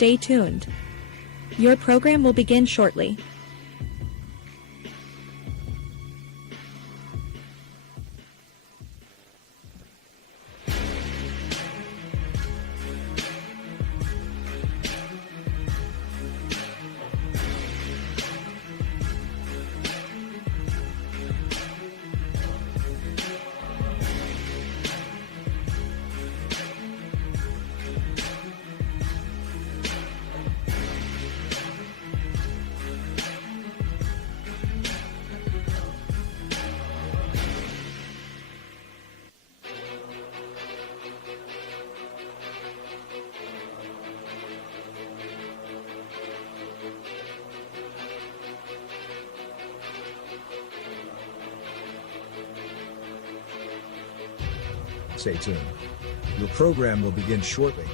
Stay tuned. Your program will begin shortly. Stay tuned. Your program will begin shortly.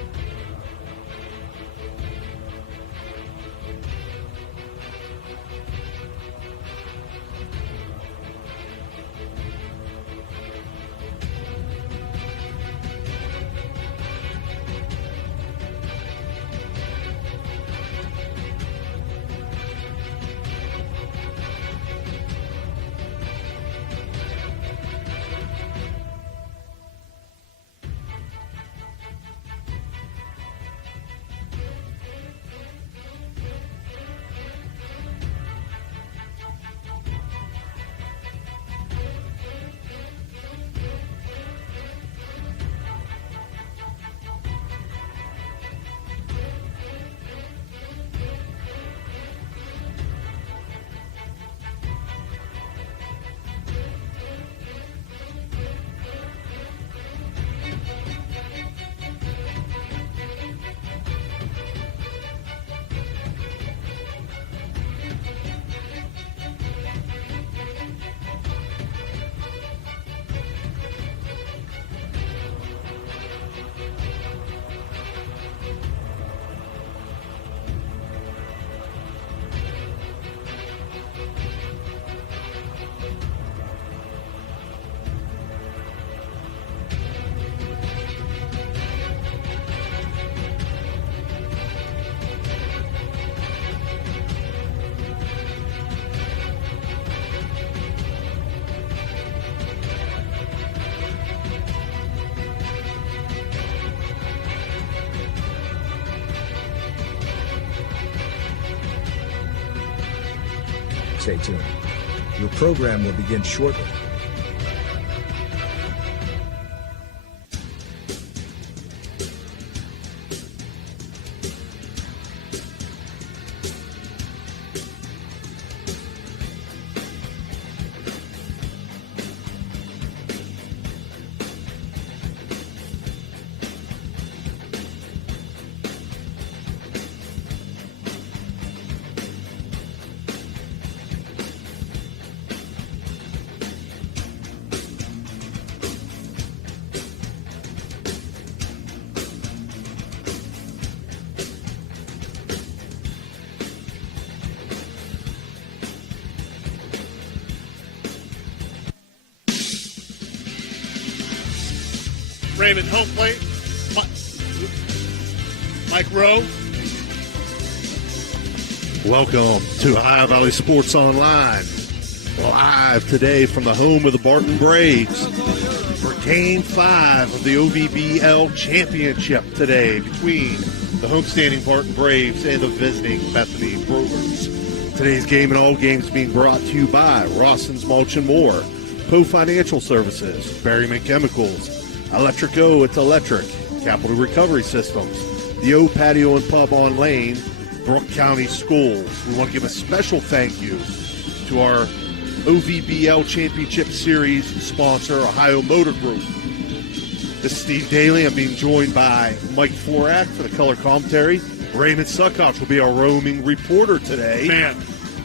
Stay tuned. Your program will begin shortly. Raymond home plate. Mike Rowe. Welcome to Ohio Valley Sports Online. Live today from the home of the Barton Braves for Game 5 of the OVBL Championship today between the homestanding Barton Braves and the visiting Bethany Brewers. Today's game and all games being brought to you by Rawson's Mulch and More, Poe Financial Services, Berryman Chemicals, Electrico, it's electric, Capital Recovery Systems, the O Patio and Pub on Lane, Brooke County Schools. We want to give a special thank you to our OVBL Championship Series sponsor, Ohio Motor Group. This is Steve Daly. I'm being joined by Mike Florak for the color commentary. Raymond Suckoff will be our roaming reporter today. Man,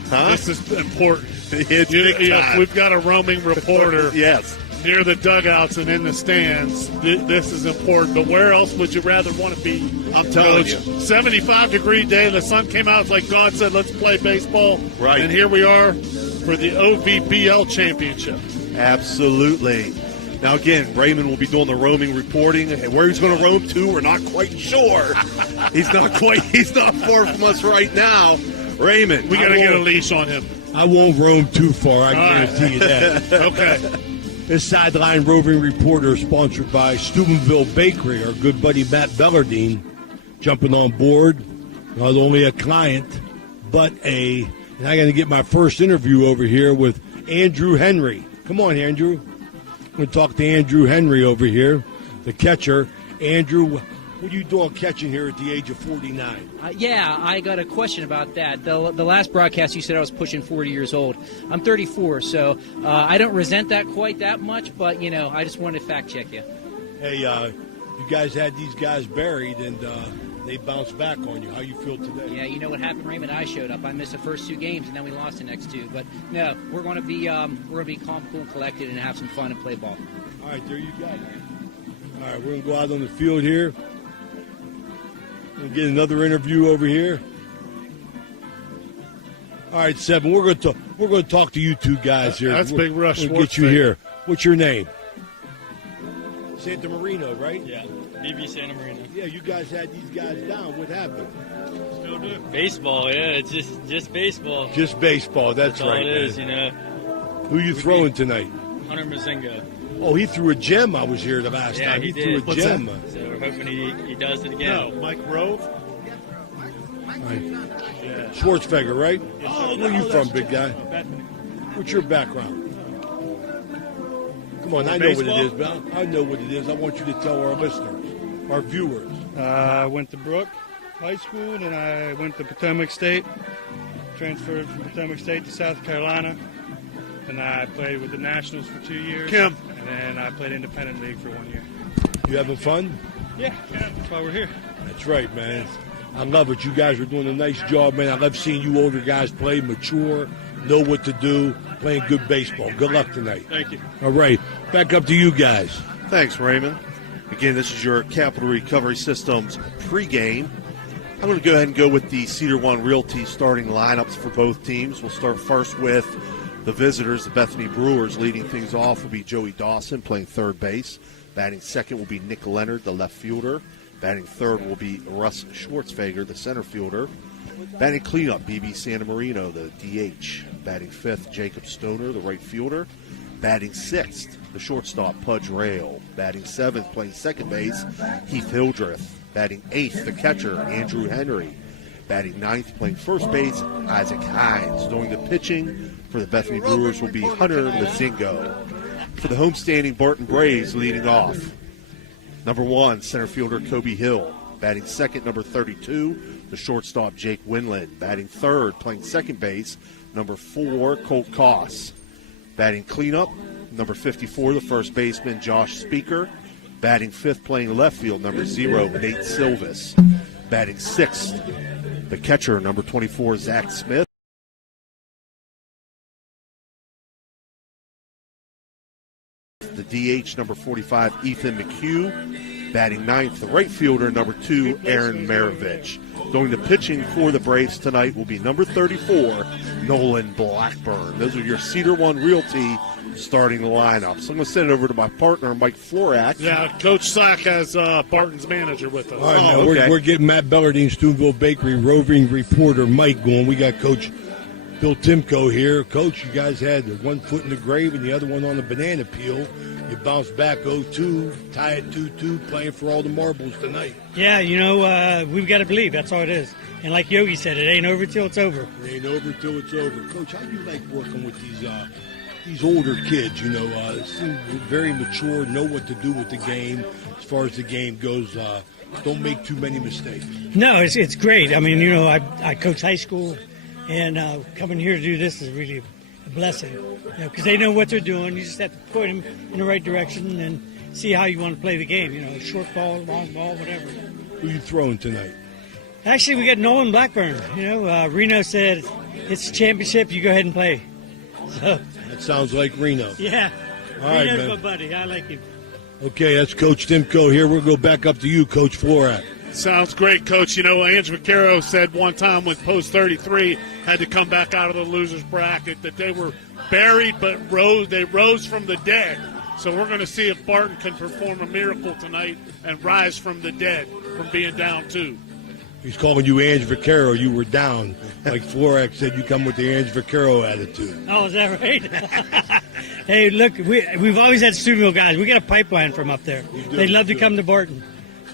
this is important. If we've got a roaming reporter yes. near the dugouts and in the stands, this is important. But where else would you rather want to be? I'm telling you. 75-degree day. The sun came out. It's like God said, let's play baseball. Right. And here we are for the OVBL Championship. Absolutely. Now, again, Raymond will be doing the roaming reporting. And where he's going to roam to, we're not quite sure. He's not far from us right now. Raymond. We got to get a leash on him. I won't roam too far, I guarantee you that. Okay. This sideline roving reporter is sponsored by Steubenville Bakery. Our good buddy Matt Bellardine jumping on board. Not only a client, but and I'm going to get my first interview over here with Andrew Henry. Come on, Andrew. I'm going to talk to Andrew Henry over here, the catcher. Andrew, what are you doing catching here at the age of 49? Yeah, I got a question about that. The last broadcast you said I was pushing 40 years old. I'm 34, so I don't resent that quite that much, but, I just wanted to fact check you. Hey, you guys had these guys buried, and they bounced back on you. How you feel today? Yeah, you know what happened, Raymond? I showed up. I missed the first 2 games, and then we lost the next 2. But, no, we're going to be calm, cool, and collected and have some fun and play ball. All right, there you go. All right, we're going to go out on the field here. We'll get another interview over here. All right, Seven. We're going to talk to you two guys here. That's Big Rush. We'll get you here. What's your name? Santa Marino, right? Yeah, BB Santa Marino. Yeah, you guys had these guys down. What happened? Still do. Baseball, yeah. It's just baseball. Just baseball. That's all right. it is, Who you throwing tonight? Hunter Mazinga. Oh, he threw a gem. I was here the last Yeah, time. he threw did. a gem. So we're hoping he does it again. No, Mike Rove. Right. Schwartzfeger, right? Where are you from, big guy? What's your background? Come on, I know what it is, man. I know what it is. I want you to tell our listeners, our viewers. I went to Brook High School, then I went to Potomac State, transferred from Potomac State to South Carolina, and I played with the Nationals for 2 years. And then I played independent league for 1 year. You having fun? Yeah, that's why we're here. That's right, man. I love it. You guys are doing a nice job, man. I love seeing you older guys play, mature, know what to do, playing good baseball. Good luck tonight. Thank you. All right, back up to you guys. Thanks, Raymond. Again, this is your Capital Recovery Systems pregame. I'm going to go ahead and go with the Cedar One Realty starting lineups for both teams. We'll start first with the visitors, the Bethany Brewers. Leading things off will be Joey Dawson playing third base. Batting second will be Nick Leonard, the left fielder. Batting third will be Russ Schwartzfeger, the center fielder. Batting cleanup, BB Santa Marino, the DH. Batting fifth, Jacob Stoner, the right fielder. Batting sixth, the shortstop, Pudge Rail. Batting seventh, playing second base, Heath Hildreth. Batting eighth, the catcher, Andrew Henry. Batting ninth, playing first base, Isaac Hines. Doing the pitching for the Bethany Brewers will be Hunter Mazingo. For the homestanding Barton Braves, leading off, number 1, center fielder Kobe Hill. Batting second, number 32, the shortstop Jake Winland. Batting third, playing second base, number 4, Colt Koss. Batting cleanup, number 54, the first baseman Josh Speaker. Batting fifth, playing left field, number 0, Nate Silvis. Batting sixth, the catcher, number 24, Zach Smith. The DH, number 45, Ethan McHugh. Batting ninth, the right fielder, number 2, Aaron Maravich. Going to pitching for the Braves tonight will be number 34, Nolan Blackburn. Those are your Cedar One Realty starting lineup. So I'm going to send it over to my partner, Mike Florak. Yeah, Coach Slack has Barton's manager with us. All right, now we're getting Matt Bellardine, Steubenville Bakery, roving reporter Mike going. We got Coach Bill Timko here. Coach, you guys had one foot in the grave and the other one on the banana peel. You bounced back 0-2, tie it 2-2, playing for all the marbles tonight. Yeah, we've got to believe. That's all it is. And like Yogi said, it ain't over till it's over. It ain't over till it's over. Coach, how do you like working with these older kids? Seem very mature, know what to do with the game as far as the game goes. Don't make too many mistakes. No, it's great. I mean, I coach high school, and coming here to do this is really a blessing. Because they know what they're doing. You just have to point them in the right direction and see how you want to play the game. Short ball, long ball, whatever. Who you throwing tonight? Actually, we got Nolan Blackburn. Reno said it's championship. You go ahead and play. So that sounds like Reno. Yeah. All right, Reno's man. my buddy. I like him. Okay, that's Coach Timko here. We'll go back up to you, Coach Florak. Sounds great, Coach. Andrew Vaccaro said one time when Post 33 had to come back out of the loser's bracket that they were buried but they rose from the dead. So we're going to see if Barton can perform a miracle tonight and rise from the dead from being down 2. He's calling you Ange Vaccaro. You were down. Like Florak said, you come with the Ange Vaccaro attitude. Oh, is that right? Hey, look, we've always had Steubenville guys. We got a pipeline from up there. They'd love to come to Barton.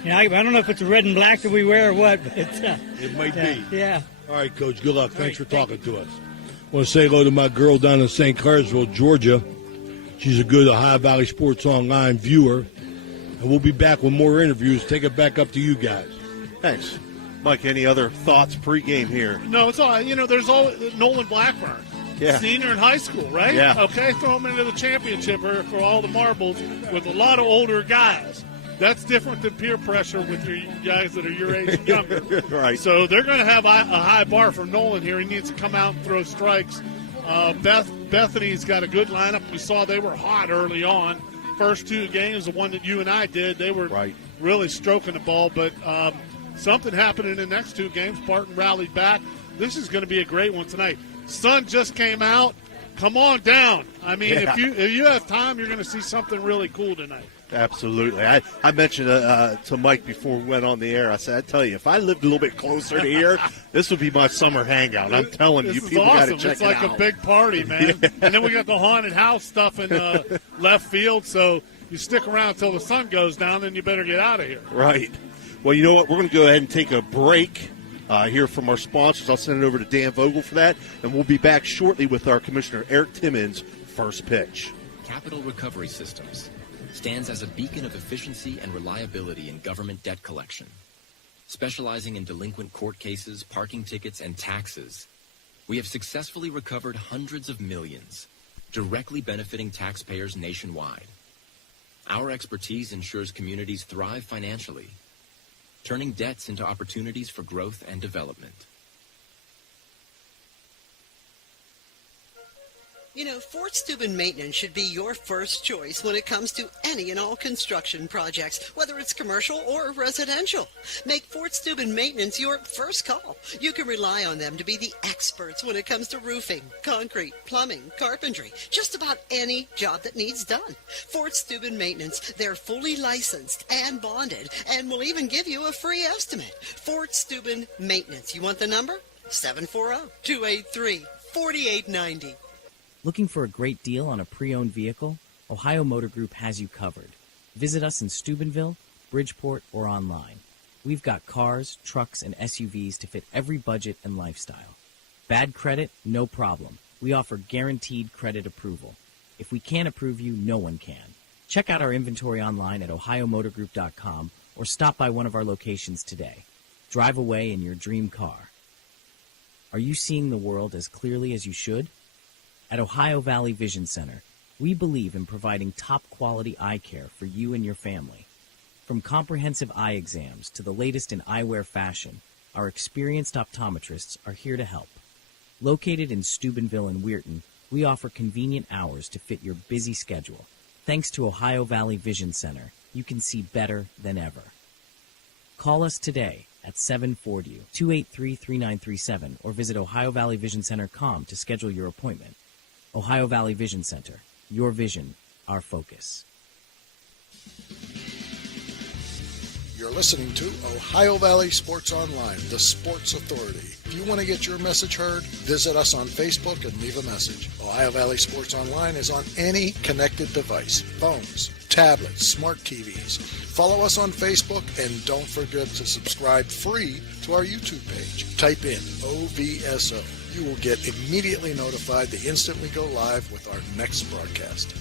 You know, I don't know if it's a red and black that we wear or what, but it might be. Yeah. All right, Coach. Good luck. Thanks for talking to us. I want to say hello to my girl down in St. Clairsville, Georgia. She's a good Ohio Valley Sports Online viewer. And we'll be back with more interviews. Take it back up to you guys. Thanks. Mike, any other thoughts pregame here? No, it's all, there's always Nolan Blackburn. Yeah. Senior in high school, right? Yeah. Okay, throw him into the championship for all the marbles with a lot of older guys. That's different than peer pressure with your guys that are your age and younger. Right. So they're going to have a high bar for Nolan here. He needs to come out and throw strikes. Bethany's got a good lineup. We saw they were hot early on. First 2 games, the one that you and I did, they were really stroking the ball. But something happened in the next 2 games. Barton rallied back. This is going to be a great one tonight. Sun just came out. Come on down. I mean, if you have time, you're going to see something really cool tonight. Absolutely. I mentioned to Mike before we went on the air, I said, I tell you, if I lived a little bit closer to here, this would be my summer hangout. I'm telling you, people got to check it out. It's like a big party, man. Yeah. And then we got the haunted house stuff in left field, so you stick around until the sun goes down, then you better get out of here. Right. Well, you know what? We're going to go ahead and take a break. Hear from our sponsors. I'll send it over to Dan Vogel for that, and we'll be back shortly with our Commissioner Eric Timmons' first pitch. Capital Recovery Systems stands as a beacon of efficiency and reliability in government debt collection. Specializing in delinquent court cases, parking tickets, and taxes, we have successfully recovered hundreds of millions, directly benefiting taxpayers nationwide. Our expertise ensures communities thrive financially, turning debts into opportunities for growth and development. You know, Fort Steuben Maintenance should be your first choice when it comes to any and all construction projects, whether it's commercial or residential. Make Fort Steuben Maintenance your first call. You can rely on them to be the experts when it comes to roofing, concrete, plumbing, carpentry, just about any job that needs done. Fort Steuben Maintenance, they're fully licensed and bonded and will even give you a free estimate. Fort Steuben Maintenance. You want the number? 740-283-4890. Looking for a great deal on a pre-owned vehicle? Ohio Motor Group has you covered. Visit us in Steubenville, Bridgeport, or online. We've got cars, trucks, and SUVs to fit every budget and lifestyle. Bad credit? No problem. We offer guaranteed credit approval. If we can't approve you, no one can. Check out our inventory online at ohiomotorgroup.com or stop by one of our locations today. Drive away in your dream car. Are you seeing the world as clearly as you should? At Ohio Valley Vision Center, we believe in providing top-quality eye care for you and your family. From comprehensive eye exams to the latest in eyewear fashion, our experienced optometrists are here to help. Located in Steubenville and Weirton, we offer convenient hours to fit your busy schedule. Thanks to Ohio Valley Vision Center, you can see better than ever. Call us today at 740-283-3937 or visit OhioValleyVisionCenter.com to schedule your appointment. Ohio Valley Vision Center. Your vision, our focus. You're listening to Ohio Valley Sports Online, the sports authority. If you want to get your message heard, visit us on Facebook and leave a message. Ohio Valley Sports Online is on any connected device, phones, tablets, smart TVs. Follow us on Facebook and don't forget to subscribe free to our YouTube page. Type in OVSO. You will get immediately notified the instant we go live with our next broadcast.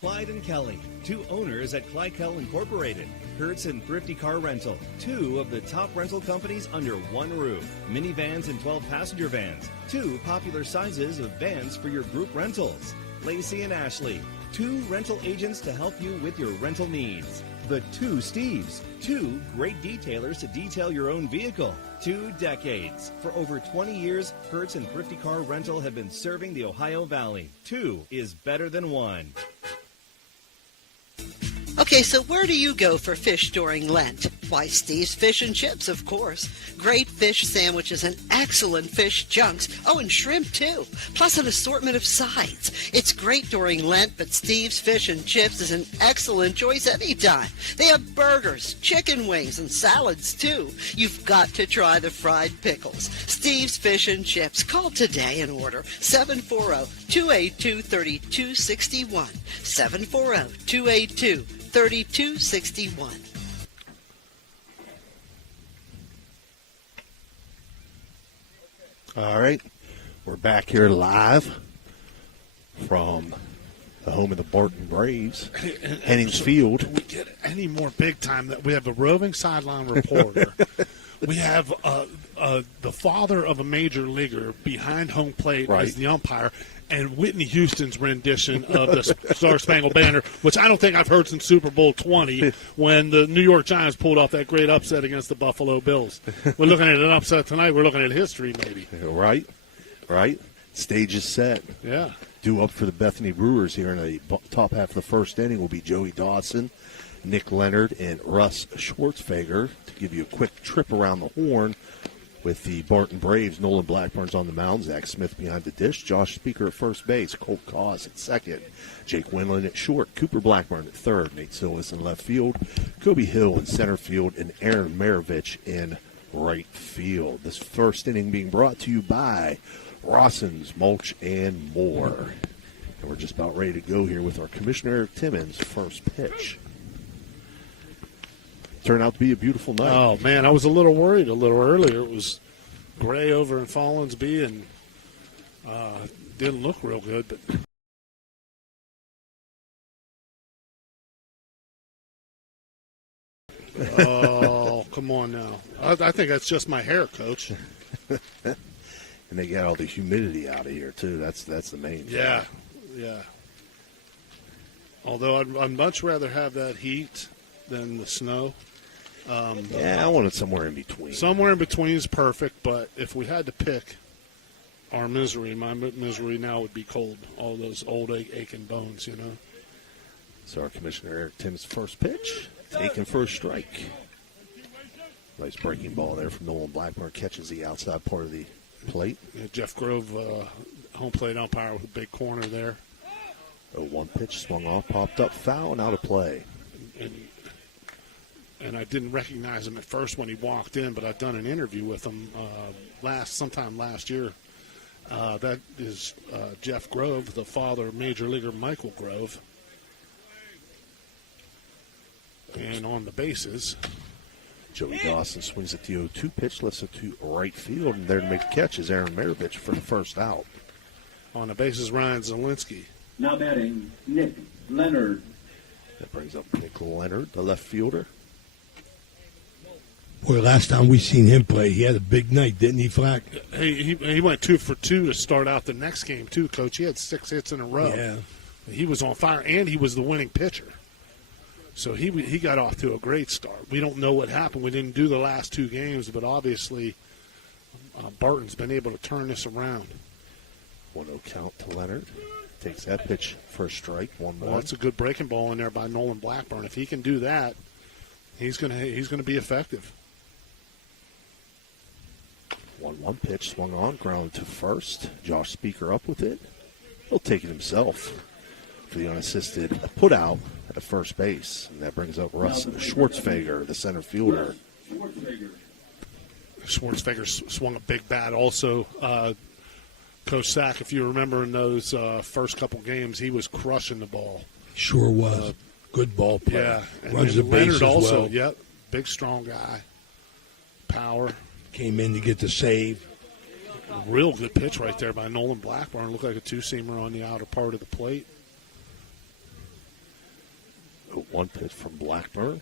Clyde and Kelly, 2 owners at Clykel Incorporated. Hertz and Thrifty Car Rental, 2 of the top rental companies under one roof. Minivans and 12-passenger vans, 2 popular sizes of vans for your group rentals. Lacey and Ashley, 2 rental agents to help you with your rental needs. The 2 Steves, 2 great detailers to detail your own vehicle. 2 decades. For over 20 years, Hertz and Thrifty Car Rental have been serving the Ohio Valley. 2 is better than 1. Okay, so where do you go for fish during Lent? Why, Steve's Fish and Chips, of course. Great fish sandwiches and excellent fish junks. Oh, and shrimp, too. Plus an assortment of sides. It's great during Lent, but Steve's Fish and Chips is an excellent choice anytime. They have burgers, chicken wings, and salads, too. You've got to try the fried pickles. Steve's Fish and Chips. Call today and order 740-282-3261. 740-282-3261. All right, we're back here live from the home of the Barton Braves, Hennings Field. We get any more big time that we have a roving sideline reporter. We have the father of a major leaguer behind home plate as the umpire, and Whitney Houston's rendition of the Star Spangled Banner, which I don't think I've heard since Super Bowl 20 when the New York Giants pulled off that great upset against the Buffalo Bills. We're looking at an upset tonight. We're looking at history, maybe. Right. Stage is set. Yeah. Due up for the Bethany Brewers here in the top half of the first inning will be Joey Dawson, Nick Leonard, and Russ Schwartzfeger to give you a quick trip around the horn with the Barton Braves. Nolan Blackburn's on the mound, Zach Smith behind the dish, Josh Speaker at first base, Colt Cause at second, Jake Winland at short, Cooper Blackburn at third, Nate Silvis in left field, Kobe Hill in center field, and Aaron Maravich in right field. This first inning being brought to you by Rosson's Mulch and More. And we're just about ready to go here with our Commissioner Eric Timmons' first pitch. Turned out to be a beautiful night. Oh, man, I was a little worried a little earlier. It was gray over in Follinsby and didn't look real good. But oh, come on now. I think that's just my hair, Coach. And they got all the humidity out of here, too. That's the main thing. Yeah. Although I'd much rather have that heat than the snow. I want it somewhere in between. Somewhere in between is perfect, but if we had to pick our misery, my misery now would be cold. All those old aching bones, you know. So our Commissioner Eric Timmons' first pitch, taken for a strike. Nice breaking ball there from Nolan Blackburn, catches the outside part of the plate. Yeah, Jeff Grove, home plate umpire with a big corner there. 0-1 pitch, swung off, popped up, foul, and out of play. And I didn't recognize him at first when he walked in, but I've done an interview with him sometime last year. That is Jeff Grove, the father of Major Leaguer Michael Grove. And on the bases, Joey Dawson swings at the 0-2 pitch, lifts it to right field, and there to make the catch is Aaron Maravich for the first out. On the bases, Ryan Zielinski. Now batting, Nick Leonard. That brings up Nick Leonard, the left fielder. Boy, last time we seen him play, he had a big night, didn't he, Flack? He went 2 for 2 to start out the next game, too, Coach. He had 6 hits in a row. Yeah. He was on fire, and he was the winning pitcher. So he got off to a great start. We don't know what happened. We didn't do the last 2 games, but obviously Barton's been able to turn this around. 1-0 count to Leonard. Takes that pitch for a strike, 1-1. Well, that's a good breaking ball in there by Nolan Blackburn. If he can do that, he's gonna be effective. 1-1 pitch, swung on, ground to first. Josh Speaker up with it. He'll take it himself for the unassisted put out at first base. And that brings up Russ Schwartzfeger, the center fielder. Schwartzfeger swung a big bat also. Coach Sack, if you remember in those first couple games, he was crushing the ball. Sure was. Good ball player. Yeah. Runs the Leonard bases also, well. yep. Big, strong guy. Power. Came in to get the save. Real good pitch right there by Nolan Blackburn. Looked like a 2-seamer on the outer part of the plate. 1 pitch from Blackburn.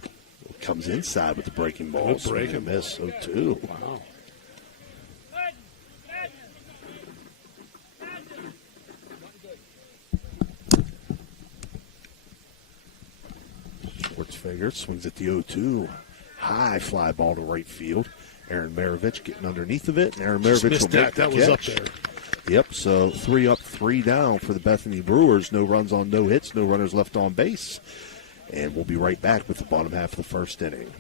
Comes inside with the breaking ball. Good breaking ball. Miss, 0-2. Wow. Schwartzfeger swings at the 0-2. High fly ball to right field. Aaron Maravich getting underneath of it, and Aaron Maravich will make the that catch. Was up there. Yep, so 3 up, 3 down for the Bethany Brewers. No runs on no hits, no runners left on base. And we'll be right back with the bottom half of the first inning.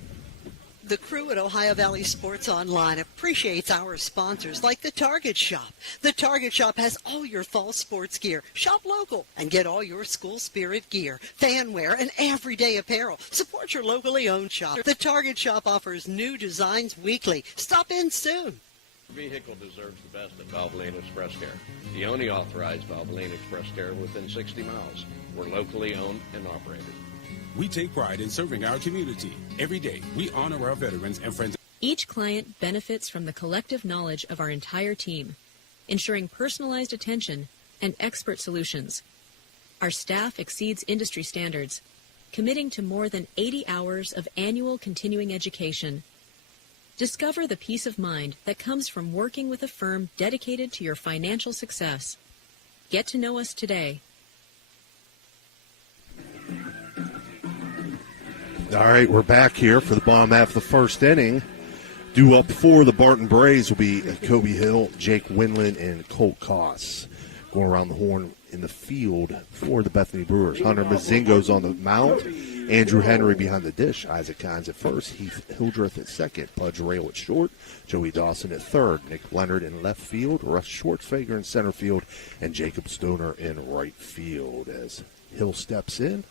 The crew at Ohio Valley Sports Online appreciates our sponsors like the Target Shop. The Target Shop has all your fall sports gear. Shop local and get all your school spirit gear, fan wear, and everyday apparel. Support your locally owned shop. The Target Shop offers new designs weekly. Stop in soon. Your vehicle deserves the best at Valvoline Express Care. The only authorized Valvoline Express Care within 60 miles. We're locally owned and operated. We take pride in serving our community. Every day, we honor our veterans and friends. Each client benefits from the collective knowledge of our entire team, ensuring personalized attention and expert solutions. Our staff exceeds industry standards, committing to more than 80 hours of annual continuing education. Discover the peace of mind that comes from working with a firm dedicated to your financial success. Get to know us today. All right, we're back here for the bottom half of the first inning. Due up for the Barton Braves will be Kobe Hill, Jake Winland, and Colt Koss. Going around the horn in the field for the Bethany Brewers. Hunter Mazingo's on the mound. Andrew Henry behind the dish. Isaac Kynes at first. Heath Hildreth at second. Pudge Rail at short. Joey Dawson at third. Nick Leonard in left field. Russ Schwartzfager in center field. And Jacob Stoner in right field as Hill steps in.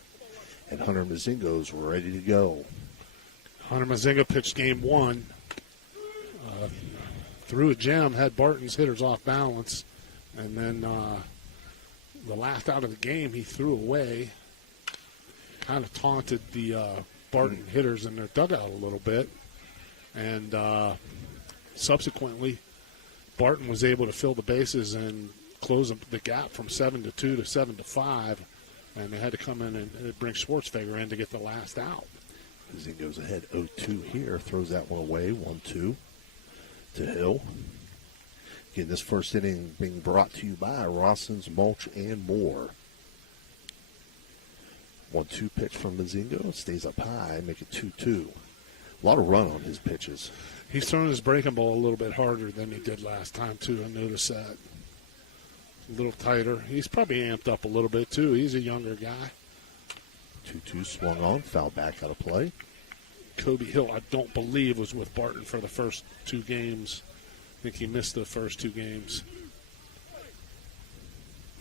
And Hunter Mazingo's ready to go. Hunter Mazingo pitched game one. Threw a gem, had Barton's hitters off balance. And then the last out of the game he threw away. Kind of taunted the Barton hitters in their dugout a little bit. And subsequently, Barton was able to fill the bases and close the gap from 7-2 to 7-5. And they had to come in and bring Schwartzfager in to get the last out. He goes ahead 0-2 here, throws that one away, 1-2 to Hill. Again, this first inning being brought to you by Rawson's Mulch and More. 1-2 pitch from Mazingo, stays up high, make it 2-2. A lot of run on his pitches. He's throwing his breaking ball a little bit harder than he did last time, too. I noticed that. A little tighter. He's probably amped up a little bit, too. He's a younger guy. 2-2 swung on, foul back out of play. Kobe Hill, I don't believe, was with Barton for the first two games. I think he missed the first two games.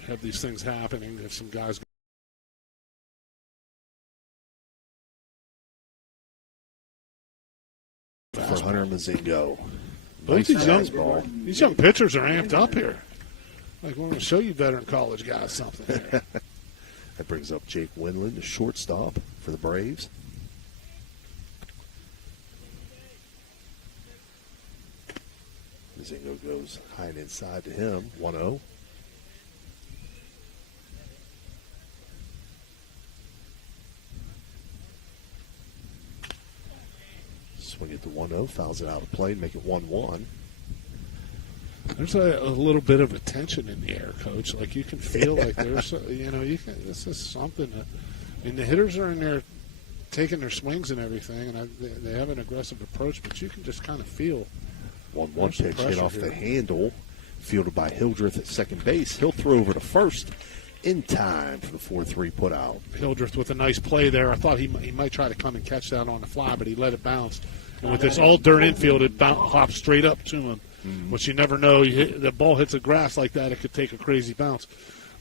Have these things happening if some guys for Hunter Mazingo. Both these young pitchers are amped up here. Like, we're going to show you veteran college guys something here. That brings up Jake Winland, the shortstop for the Braves. Mazingo goes high and inside to him, 1-0. Swing it to 1-0, fouls it out of play, make it 1-1. There's a little bit of a tension in the air, Coach. Like, you can feel like there's, this is something that, I mean, the hitters are in there taking their swings and everything, and they have an aggressive approach, but you can just kind of feel 1-1 pitch hit off the handle, fielded by Hildreth at second base. He'll throw over to first in time for the 4-3 put out. Hildreth with a nice play there. I thought he might try to come and catch that on the fly, but he let it bounce. And with this all-dirt infield, it hops straight up to him. Which you never know. The ball hits the grass like that, it could take a crazy bounce.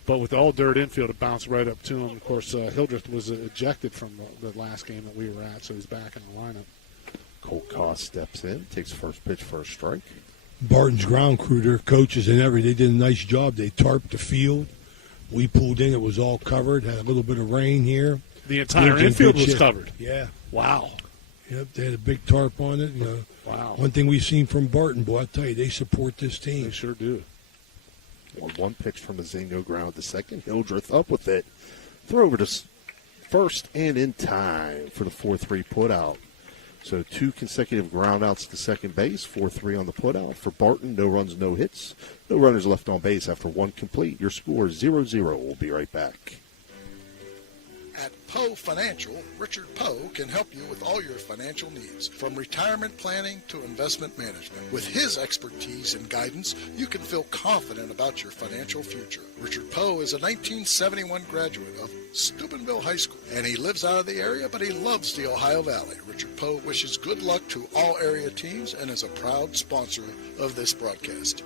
But with the all-dirt infield, it bounced right up to him. Of course, Hildreth was ejected from the last game that we were at, so he's back in the lineup. Colt Koss steps in, takes first pitch for a strike. Barton's ground crew, their coaches and everything, they did a nice job. They tarped the field. We pulled in. It was all covered. Had a little bit of rain here. The entire infield was covered? Yeah. Wow. Yep, they had a big tarp on it. Wow. One thing we've seen from Barton, boy, I tell you, they support this team. They sure do. 1-1 pitch from Mazingo, ground to second. Hildreth up with it. Throw over to first and in time for the 4-3 put out. So 2 consecutive ground outs to second base, 4-3 on the put out. For Barton, no runs, no hits. No runners left on base after 1 complete. Your score is 0-0. We'll be right back. At Poe Financial, Richard Poe can help you with all your financial needs, from retirement planning to investment management. With his expertise and guidance, you can feel confident about your financial future. Richard Poe is a 1971 graduate of Steubenville High School, and he lives out of the area, but he loves the Ohio Valley. Richard Poe wishes good luck to all area teams and is a proud sponsor of this broadcast.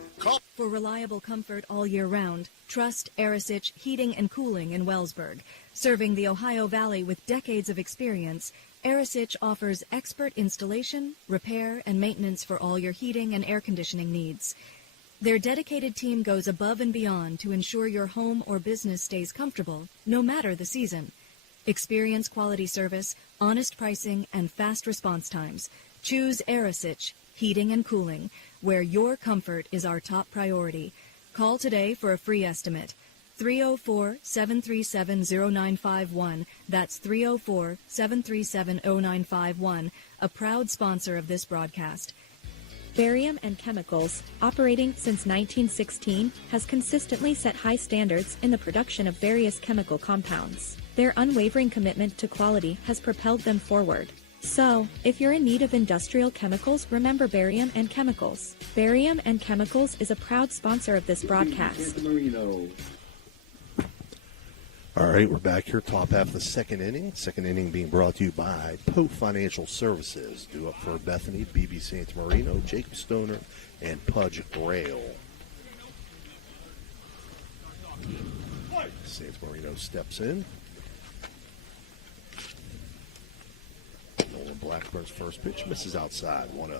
For reliable comfort all year round, trust Arisich Heating and Cooling in Wellsburg. Serving the Ohio Valley with decades of experience, Arisich offers expert installation, repair, and maintenance for all your heating and air conditioning needs. Their dedicated team goes above and beyond to ensure your home or business stays comfortable, no matter the season. Experience quality service, honest pricing, and fast response times. Choose Arisich Heating and Cooling, where your comfort is our top priority. Call today for a free estimate. 304-737-0951. That's 304-737-0951, a proud sponsor of this broadcast. Barium and Chemicals, operating since 1916, has consistently set high standards in the production of various chemical compounds. Their unwavering commitment to quality has propelled them forward. So, if you're in need of industrial chemicals, remember Barium and Chemicals. Barium and Chemicals is a proud sponsor of this broadcast. All right, we're back here, top half of the second inning. Second inning being brought to you by Poe Financial Services. Due up for Bethany, BB Santa Marino, Jacob Stoner, and Pudge Grail. Santa Marino steps in. Nolan Blackburn's first pitch misses outside, 1-0.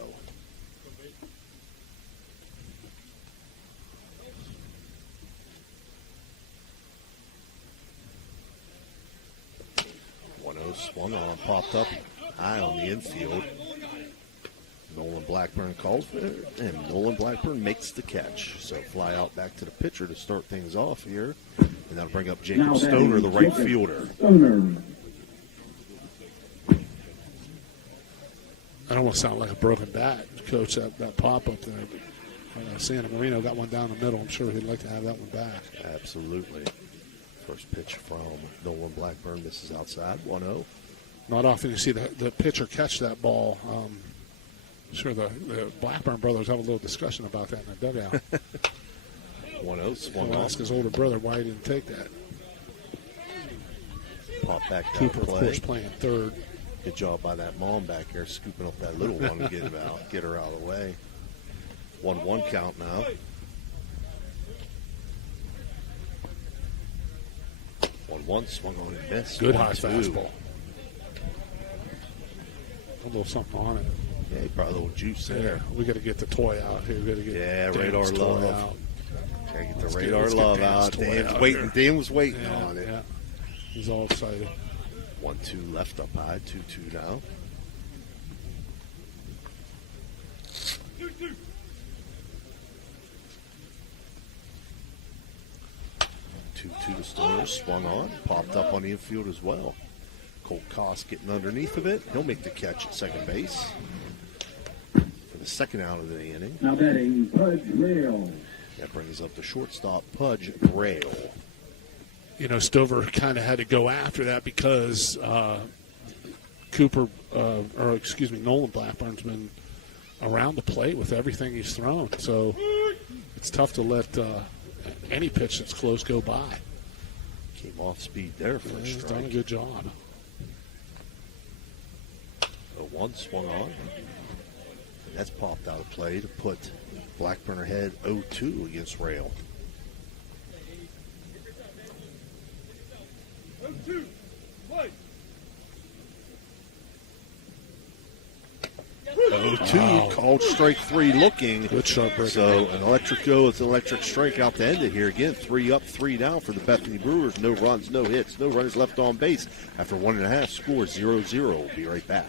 Swung on, popped up high on the infield. Nolan Blackburn calls for it, and Nolan Blackburn makes the catch. So fly out back to the pitcher to start things off here. And that'll bring up Jacob Stoner, the right fielder. That almost sounded like a broken bat, Coach, that pop-up there. Santa Marino got one down the middle. I'm sure he'd like to have that one back. Absolutely. First pitch from Nolan Blackburn misses outside, 1-0. Not often you see the pitcher catch that ball. I'm sure the Blackburn brothers have a little discussion about that in the dugout. 1-0, swung He'll off. ask his older brother why he didn't take that. Pop back down Cooper, play. of course, playing third. Good job by that mom back there, scooping up that little one and get her out of the way. 1-1 count now. 1-1, swung on and missed. Good high fastball. A little something on it. Yeah, probably a little juice there. We got to get the toy out here. We got to get Radar Love out. Gotta get the Radar Love out. Dan's waiting. Dan was waiting on it. Yeah. He's all excited. 1-2 left up high. 2-2 now. 2-2 to Stoner, swung on, popped up on the infield as well. Colt Koss getting underneath of it. He'll make the catch at second base for the second out of the inning. Now batting, Pudge Grail. That brings up the shortstop, Pudge Grail. You know, Stover kind of had to go after that because Nolan Blackburn's been around the plate with everything he's thrown. So it's tough to let any pitch that's close go by. Came off speed there for a strike. He's done a good job. 0-1 swung on. That's popped out of play to put Blackburn ahead 0-2 against Rail. 0-2, play. 0-2, called strike three looking. Good sharp break. So an electric go, it's an electric strike out to end it here. Again, 3 up, 3 down for the Bethany Brewers. No runs, no hits, no runners left on base. After 1.5, score 0-0. We'll be right back.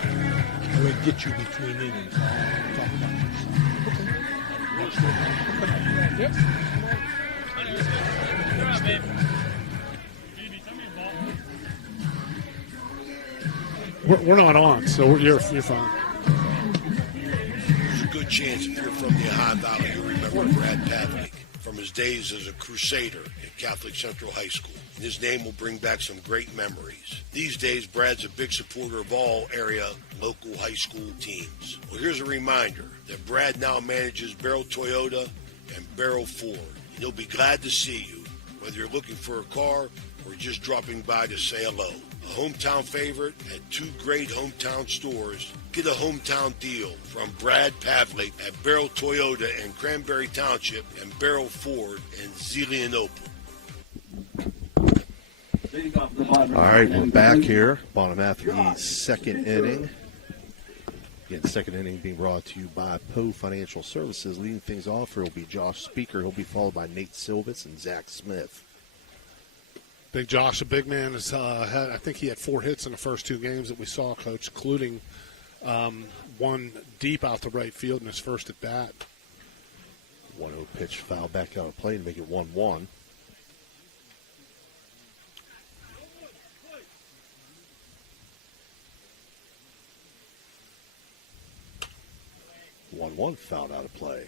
I would get you between innings. Talk about Yep. We're not on, so you're fine. There's a good chance if you're from the Ohio Valley, you'll remember Brad Pavlik. from his days as a crusader at Catholic Central High School, and his name will bring back some great memories. These days, Brad's a big supporter of all area local high school teams. Well, here's a reminder that Brad now manages Barrel Toyota and Barrel Ford, and he'll be glad to see you, whether you're looking for a car or just dropping by to say hello. A hometown favorite at two great hometown stores. Get a hometown deal from Brad Pavlik at Barrel Toyota in Cranberry Township and Barrel Ford in Zelienople. All right, we're back here. Bottom half of the second inning. Again, second inning being brought to you by Poe Financial Services. Leading things off here will be Josh Speaker. He'll be followed by Nate Silvis and Zach Smith. Big Josh, a big man, has I think he had 4 hits in the first 2 games that we saw, Coach, including one deep out the right field in his first at bat. 1-0 pitch foul back out of play to make it 1-1. One fouled out of play.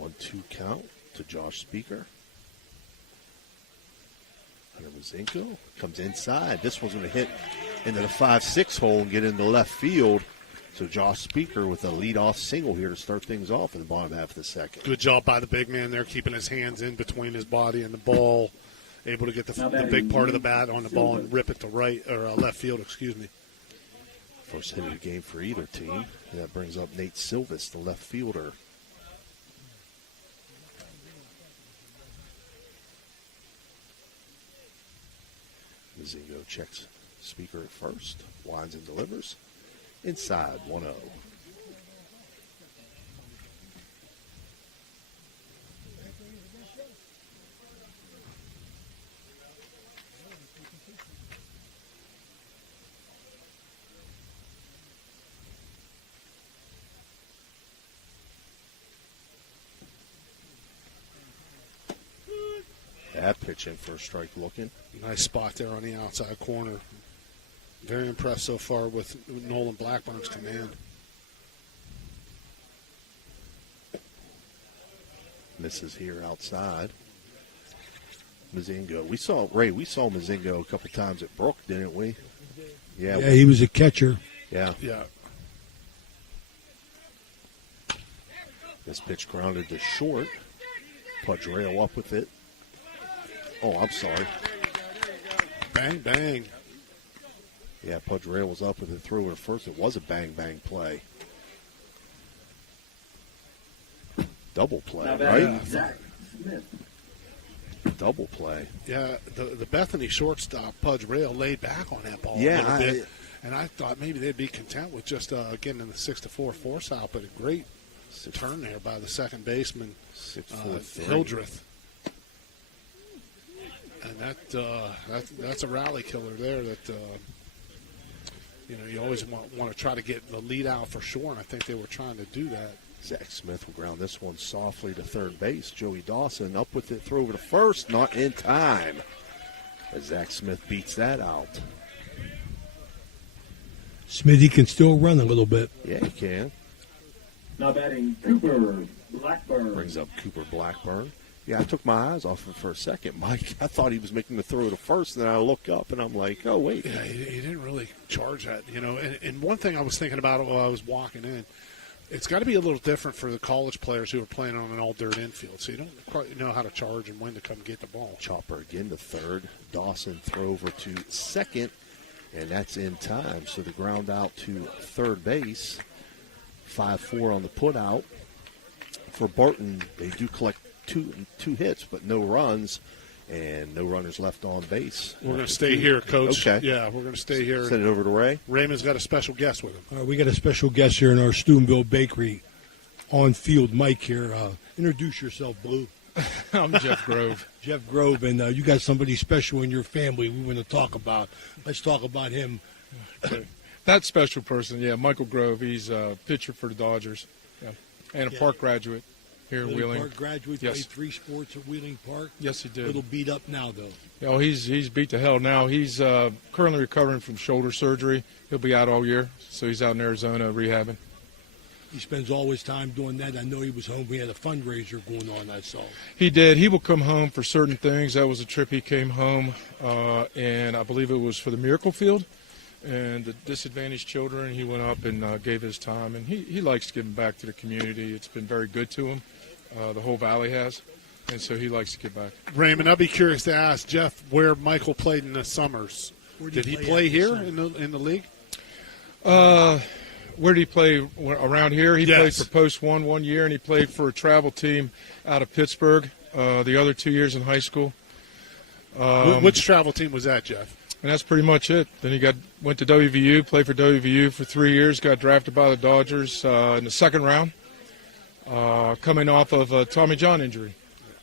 1-2 count to Josh Speaker. Hunter Mazinko comes inside. This one's going to hit into the 5-6 hole and get into left field. So Josh Speaker with a leadoff single here to start things off in the bottom half of the second. Good job by the big man there, keeping his hands in between his body and the ball. Able to get the big part of the bat on the ball and rip it to right or left field. Excuse me. First hit of the game for either team. And that brings up Nate Silvis, the left fielder. Mazingo checks Speaker at first. Winds and delivers. Inside, 1-0. That pitch in for a strike looking. Nice spot there on the outside corner. Very impressed so far with Nolan Blackburn's command. Misses here outside. Mazingo. We saw Mazingo a couple times at Brook, didn't we? Yeah, he was a catcher. Yeah. Yeah. This pitch grounded to short. Pudge rail up with it. Oh, I'm sorry. Bang, bang. Yeah, Pudge rail was up with it, threw it at first. It was a bang, bang play. Double play, right? Yeah. Double play. Yeah, the Bethany shortstop, Pudge Rail, laid back on that ball a little bit. And I thought maybe they'd be content with just getting in the 6-4 force out, but a great turn there by the second baseman, Hildreth. And that's a rally killer there that, you always want to try to get the lead out for sure, and I think they were trying to do that. Zach Smith will ground this one softly to third base. Joey Dawson up with it, throw over to first, not in time. As Zach Smith beats that out. Smithy can still run a little bit. Yeah, he can. Now batting, Cooper Blackburn. Brings up Cooper Blackburn. Yeah, I took my eyes off him for a second, Mike. I thought he was making the throw to first, and then I look up, and I'm like, oh, wait. Yeah, he didn't really charge that, And one thing I was thinking about while I was walking in, it's got to be a little different for the college players who are playing on an all-dirt infield, so you don't quite know how to charge and when to come get the ball. Chopper again to third. Dawson throw over to second, and that's in time. So the ground out to third base. 5-4 on the put-out. For Barton, they do collect two hits, but no runs, and no runners left on base. We're going to stay here, Coach. Okay. Yeah, we're going to stay here. Send it over to Ray. Raymond's got a special guest with him. We got a special guest here in our Steubenville Bakery on-field mic here. Introduce yourself, Blue. I'm Jeff Grove. Jeff Grove, and you got somebody special in your family we want to talk about. Let's talk about him. That special person, Michael Grove. He's a pitcher for the Dodgers, and a Park graduate. here in Wheeling Wheeling. Park graduate, Yes. played 3 sports at Wheeling Park. Yes, he did. A little beat up now, though. Oh, he's beat to hell now. He's currently recovering from shoulder surgery. He'll be out all year, so he's out in Arizona rehabbing. He spends all his time doing that. I know he was home. We had a fundraiser going on, I saw. He did. He will come home for certain things. That was a trip he came home, and I believe it was for the Miracle Field and the disadvantaged children. He went up and gave his time, and he likes giving back to the community. It's been very good to him. The whole valley has, and so he likes to give back. Raymond, I'd be curious to ask Jeff where Michael played in the summers. Did he play here in the league? Where did he play? Around here? He Yes. played for Post 1 year, and he played for a travel team out of Pittsburgh the other 2 years in high school. Which travel team was that, Jeff? And that's pretty much it. Then he went to WVU, played for WVU for 3 years, got drafted by the Dodgers in the second round, coming off of a Tommy John injury.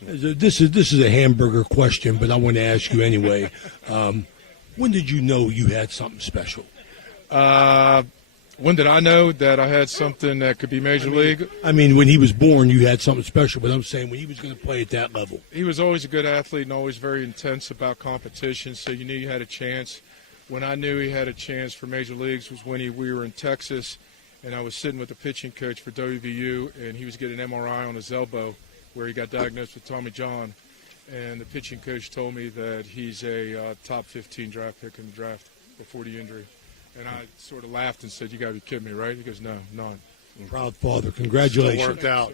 This is a hamburger question, but I want to ask you anyway. When did you know you had something special? When did I know that I had something that could be Major League? I mean, when he was born, you had something special, but I'm saying when he was going to play at that level. He was always a good athlete and always very intense about competition, so you knew you had a chance. When I knew he had a chance for Major Leagues was when we were in Texas, and I was sitting with the pitching coach for WVU, and he was getting an MRI on his elbow where he got diagnosed with Tommy John. And the pitching coach told me that he's a top 15 draft pick in the draft before the injury. And I sort of laughed and said, "You got to be kidding me, right?" He goes, "No, none." Proud father. Congratulations. Still worked out.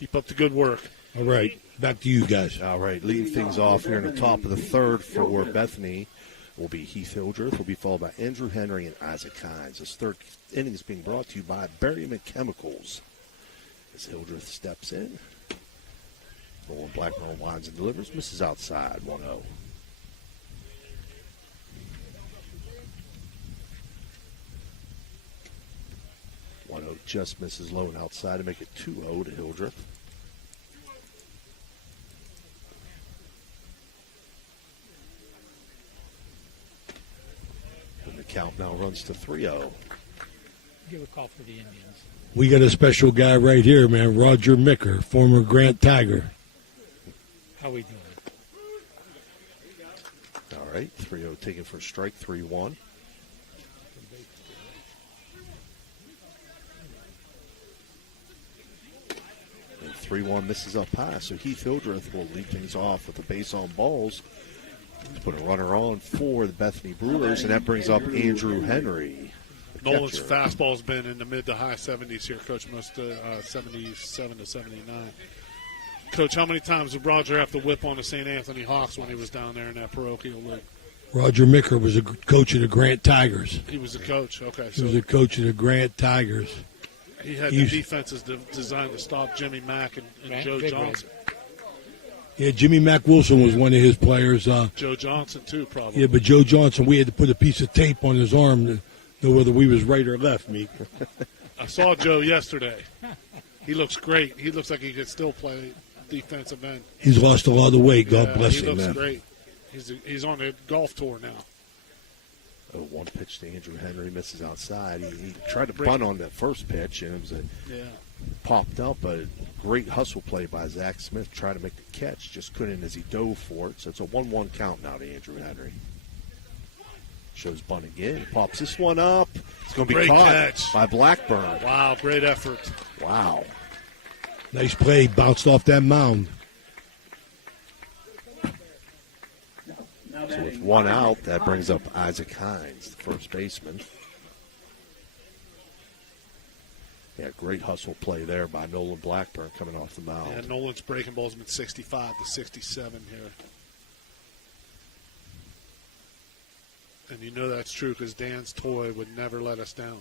Keep up the good work. All right. Back to you guys. All right. Leading things off here in the top of the third for Bethany will be Heath Hildreth. Will be followed by Andrew Henry and Isaac Hines. This third inning is being brought to you by Berryman Chemicals. As Hildreth steps in, Nolan Blackburn lines and delivers. Misses outside, 1-0. Just misses low and outside to make it 2-0 to Hildreth. And the count now runs to 3-0. Give a call for the Indians. We got a special guy right here, man. Roger Micker, former Grant Tiger. How we doing? All right, 3-0 taken for a strike, 3-1. And 3-1 misses up high, so Heath Hildreth will lead things off with the base on balls to put a runner on for the Bethany Brewers, and that brings up Andrew Henry. Nolan's fastball's been in the mid to high 70s here, Coach, most 77 to 79. Coach, how many times did Roger have to whip on the St. Anthony Hawks when he was down there in that parochial league? Roger Micker was a coach of the Grant Tigers. He was a coach, okay. He was a coach of the Grant Tigers. He had the defenses designed to stop Jimmy Mack and Joe Johnson. Yeah, Jimmy Mack Wilson was one of his players. Joe Johnson, too, probably. Yeah, but Joe Johnson, we had to put a piece of tape on his arm to know whether we was right or left, Meek. I saw Joe yesterday. He looks great. He looks like he could still play defensive end. He's lost a lot of weight. God bless him, man. He looks great. He's on a golf tour now. One pitch to Andrew Henry, misses outside. He tried to bunt on that first pitch, and it was popped up. A great hustle play by Zach Smith, trying to make the catch. Just couldn't as he dove for it. So it's a 1-1 count now to Andrew Henry. Shows bunt again. Pops this one up. It's going to be Great caught catch by Blackburn. Wow, great effort. Wow. Nice play. Bounced off that mound. So with one out, that brings up Isaac Hines, the first baseman. Yeah, great hustle play there by Nolan Blackburn coming off the mound. Yeah, Nolan's breaking ball's been 65 to 67 here. And you know that's true because Dan's toy would never let us down.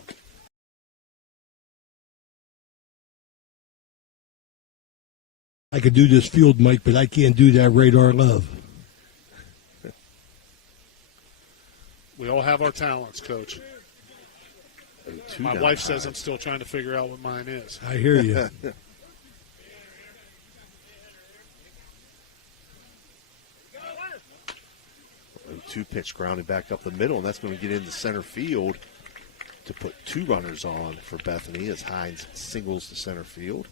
I could do this field, Mike, but I can't do that radar love. We all have our talents, Coach. My wife says I'm still trying to figure out what mine is. I hear you. 2 pitch grounded back up the middle, and that's going to get into center field to put 2 runners on for Bethany as Hines singles to center field.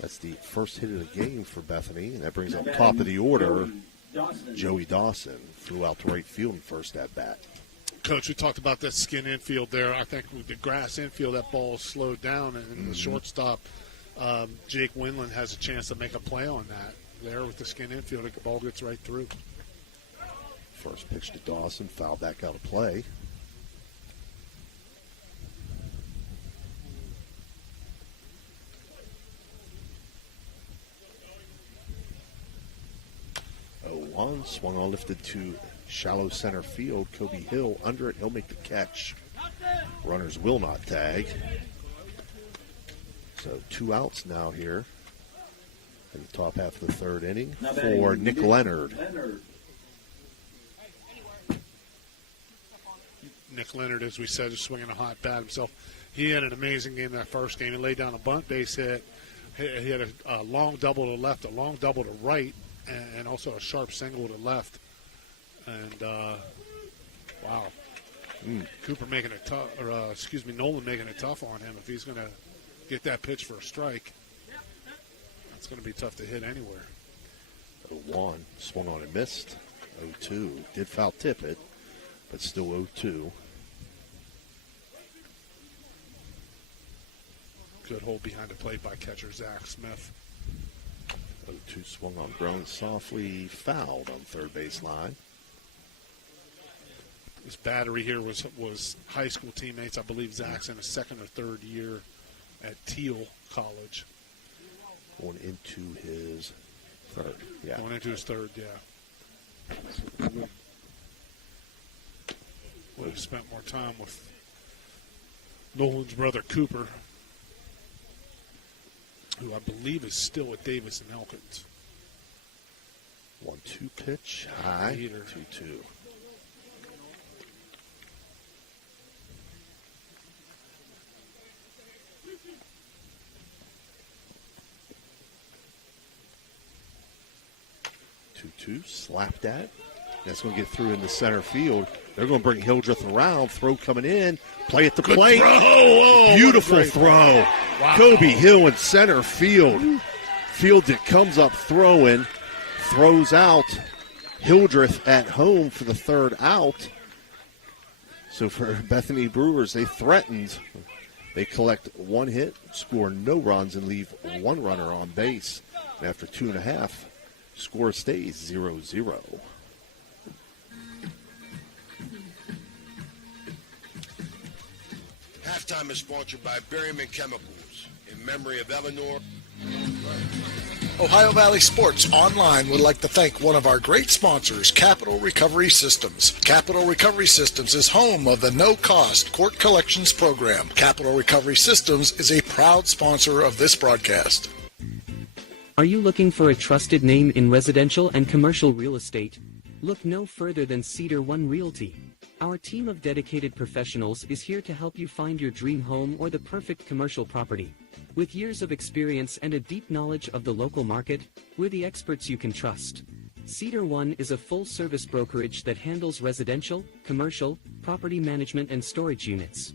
That's the first hit of the game for Bethany, and that brings up top of the order. Joey Dawson flew out to right field in first at bat. Coach, we talked about that skin infield there. I think with the grass infield, that ball slowed down, and the shortstop, Jake Winland, has a chance to make a play on that. There with the skin infield, the ball gets right through. First pitch to Dawson, fouled back out of play. One swung on, lifted to shallow center field. Kobe Hill under it. He'll make the catch. Runners will not tag. So 2 outs now here in the top half of the third inning for Nick Leonard. Nick Leonard, as we said, is swinging a hot bat himself. He had an amazing game that first game. He laid down a bunt base hit. He had a long double to left, a long double to right, and also a sharp single to left. And, wow. Cooper making it tough, or Nolan making it tough on him. If he's going to get that pitch for a strike, that's going to be tough to hit anywhere. 0-1, swung on and missed. 0-2, did foul tip it, but still 0-2. Good hold behind the plate by catcher Zach Smith. 0-2 swung on, grown softly, fouled on third base line. His battery here was high school teammates. I believe Zach's in his second or third year at Teal College. Going into his third, yeah. Going into his third, yeah. Would have spent more time with Nolan's brother Cooper, who I believe is still at Davis and Elkins. 1-2 pitch, high, 2-2. Slapped at. That's going to get through into center field. They're going to bring Hildreth around. Throw coming in. Play at the plate. Throw. Oh, beautiful throw. Wow. Kobe Hill in center field. Fields it, comes up throwing. Throws out. Hildreth at home for the third out. So for Bethany Brewers, they threatened. They collect 1 hit, score no runs, and leave 1 runner on base. And after 2.5, score stays 0-0. Halftime is sponsored by Berryman Chemicals in memory of Eleanor. Ohio Valley Sports Online would like to thank one of our great sponsors, Capital Recovery Systems. Capital Recovery Systems is home of the no-cost court collections program. Capital Recovery Systems is a proud sponsor of this broadcast. Are you looking for a trusted name in residential and commercial real estate? Look no further than Cedar One Realty. Our team of dedicated professionals is here to help you find your dream home or the perfect commercial property. With years of experience and a deep knowledge of the local market, we're the experts you can trust. Cedar One is a full-service brokerage that handles residential, commercial, property management, and storage units.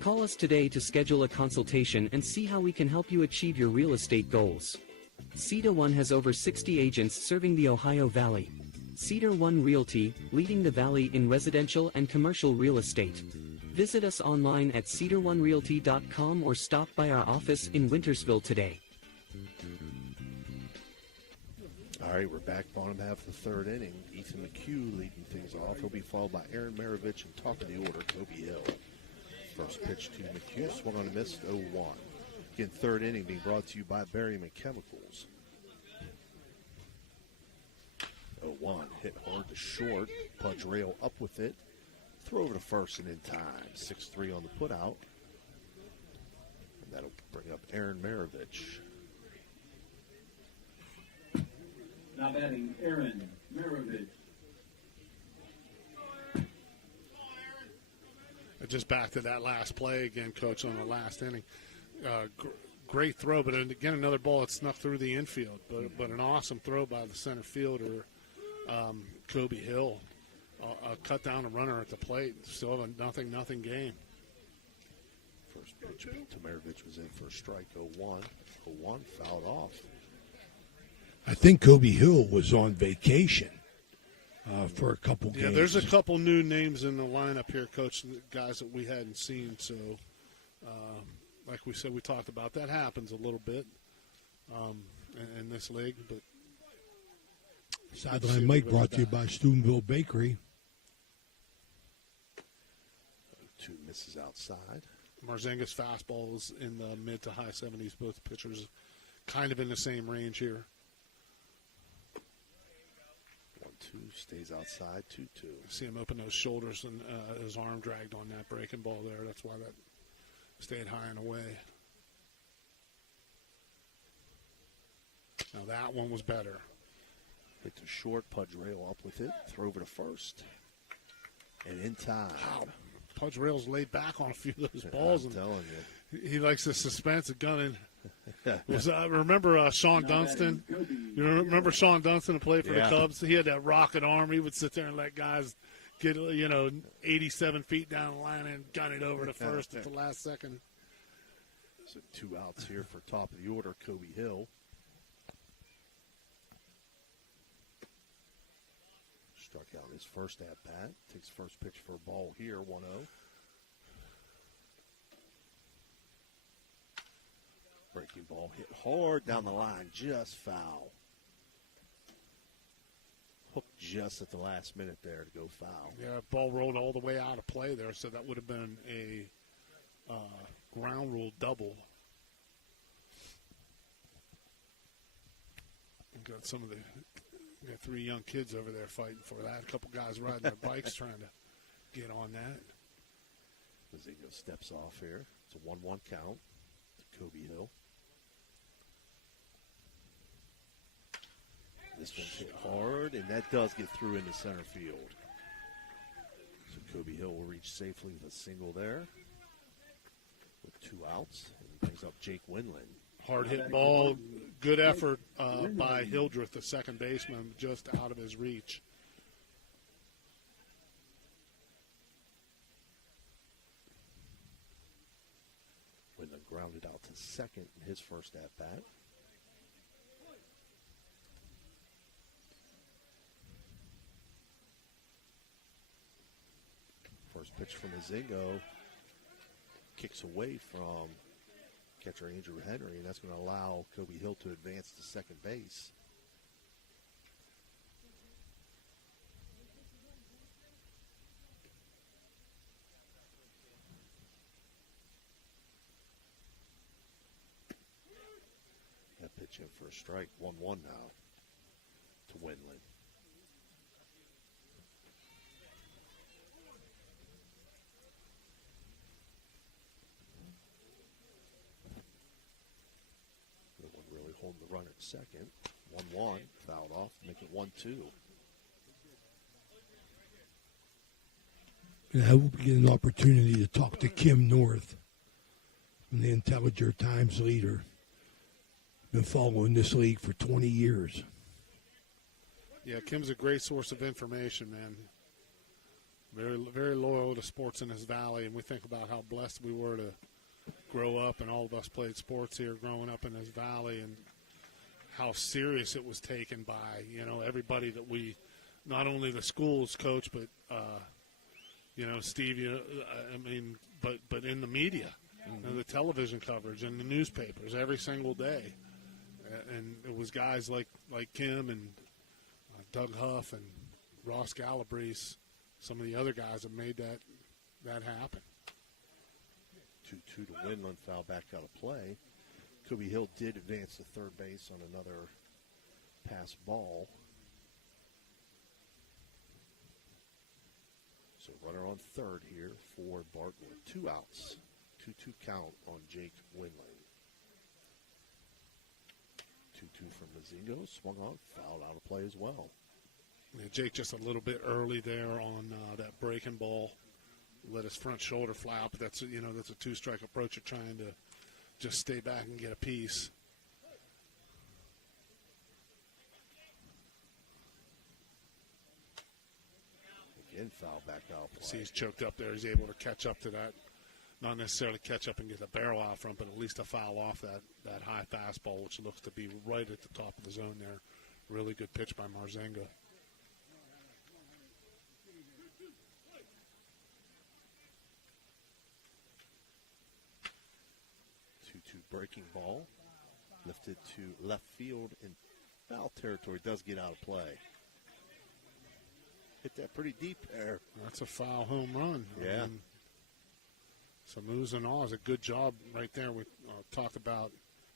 Call us today to schedule a consultation and see how we can help you achieve your real estate goals. Cedar One has over 60 agents serving the Ohio Valley. Cedar One Realty, leading the Valley in residential and commercial real estate. Visit us online at cedaronerealty.com or stop by our office in Wintersville today. All right, we're back, bottom half of the third inning. Ethan McHugh leading things off. He'll be followed by Aaron Maravich and top of the order, Kobe Hill. First pitch to McHugh, swung on and missed, 0-1. Again, third inning being brought to you by Berryman Chemicals. 0-1, hit hard to short. Pudge rail up with it. Throw over to first and in time. 6-3 on the putout. And that'll bring up Aaron Maravich. Now batting, Aaron Maravich. Just back to that last play again, Coach, on the last inning. Great throw, but again, another ball that snuck through the infield. But an awesome throw by the center fielder, Kobe Hill. Cut down a runner at the plate. Still have a 0-0 game. First pitch, Tomarovich was in for a strike, 0-1. 0-1, fouled off. I think Kobe Hill was on vacation for a couple games. Yeah, there's a couple new names in the lineup here, Coach, guys that we hadn't seen. So, like we said, we talked about, that happens a little bit in this league. But Sideline Mike brought to you by Steubenville Bakery. 2 misses outside. Marzinga's fastball is in the mid to high 70s. Both pitchers kind of in the same range here. 1-2, stays outside, 2-2. See him open those shoulders and his arm dragged on that breaking ball there. That's why that stayed high and away. Now that one was better. Hit to short, Pudge Rail up with it, throw over to first. And in time. Wow. Pudge Rail's laid back on a few of those balls. I'm telling you. He likes the suspense of gunning. Remember Sean Dunston? You remember Sean Dunston who played for the Cubs? He had that rocket arm. He would sit there and let guys get 87 feet down the line and gun it over to first at the last second. So 2 outs here for top of the order, Kobe Hill. Struck out his first at-bat. Takes first pitch for a ball here, 1-0. Breaking ball hit hard down the line, just foul. Hooked just at the last minute there to go foul. Yeah, ball rolled all the way out of play there, so that would have been a ground rule double. We've got we got 3 young kids over there fighting for that. A couple guys riding their bikes trying to get on that. Mazingo steps off here. It's a 1-1 count to Kobe Hill. This one's hit hard, and that does get through into center field. So Kobe Hill will reach safely with a single there with 2 outs. And brings up Jake Winland. Hard hit ball, good effort by Hildreth, the second baseman, just out of his reach. Winland grounded out to second in his first at-bat. First pitch from Mazingo kicks away from catcher Andrew Henry, and that's going to allow Kobe Hill to advance to second base. That pitch in for a strike, 1-1 now to Winland. Holding the run at second. 1-1, fouled off, make it 1-2. And I hope we get an opportunity to talk to Kim North from the Intelliger Times leader. Been following this league for 20 years. Yeah, Kim's a great source of information, man. Very, very loyal to sports in this valley, and we think about how blessed we were to grow up, and all of us played sports here growing up in this valley, and how serious it was taken by, everybody that we, not only the schools coach, but, Steve, but in the media, the television coverage and the newspapers every single day. And it was guys like Kim and Doug Huff and Ross Galabreese, some of the other guys that made that happen. 2-2 to Winland, foul back out of play. Kobe Hill did advance to third base on another pass ball. So runner on third here for Barton with 2 outs. 2-2 count on Jake Winland. 2-2 from Mazingo, swung on, fouled out of play as well. Yeah, Jake just a little bit early there on that breaking ball. Let his front shoulder fly up. That's a 2-strike approach of trying to just stay back and get a piece. Again, foul back out. See, he's choked up there. He's able to catch up to not necessarily catch up and get the barrel out from, but at least a foul off that high fastball, which looks to be right at the top of the zone there. Really good pitch by Marzenga. 2-2 breaking ball. Lifted to left field in foul territory. Does get out of play. Hit that pretty deep there. That's a foul home run. Yeah. Some oohs and ahs. A good job right there. We talked about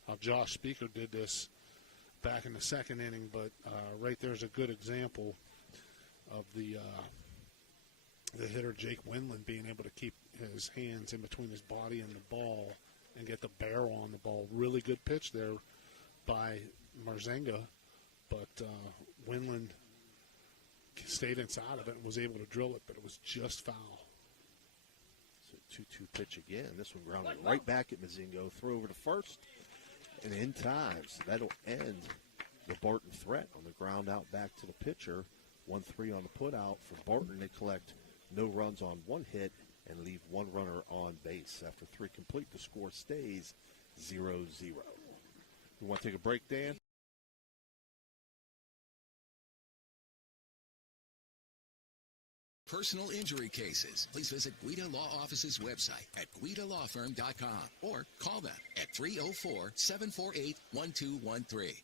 how Josh Speaker did this back in the second inning, but right there's a good example of the hitter Jake Winland being able to keep his hands in between his body and the ball and get the barrel on the ball. Really good pitch there by Marzenga, but Winland stayed inside of it and was able to drill it, but it was just foul. So 2-2 pitch again. This one grounded right back at Mazingo. Throw over to first and in time. So that'll end the Barton threat on the ground out back to the pitcher. 1-3 on the put out for Barton. They collect no runs on one hit and leave one runner on base. After 3 complete, the score stays 0-0. You want to take a break, Dan? Personal injury cases. Please visit Guida Law Office's website at guidalawfirm.com or call them at 304-748-1213.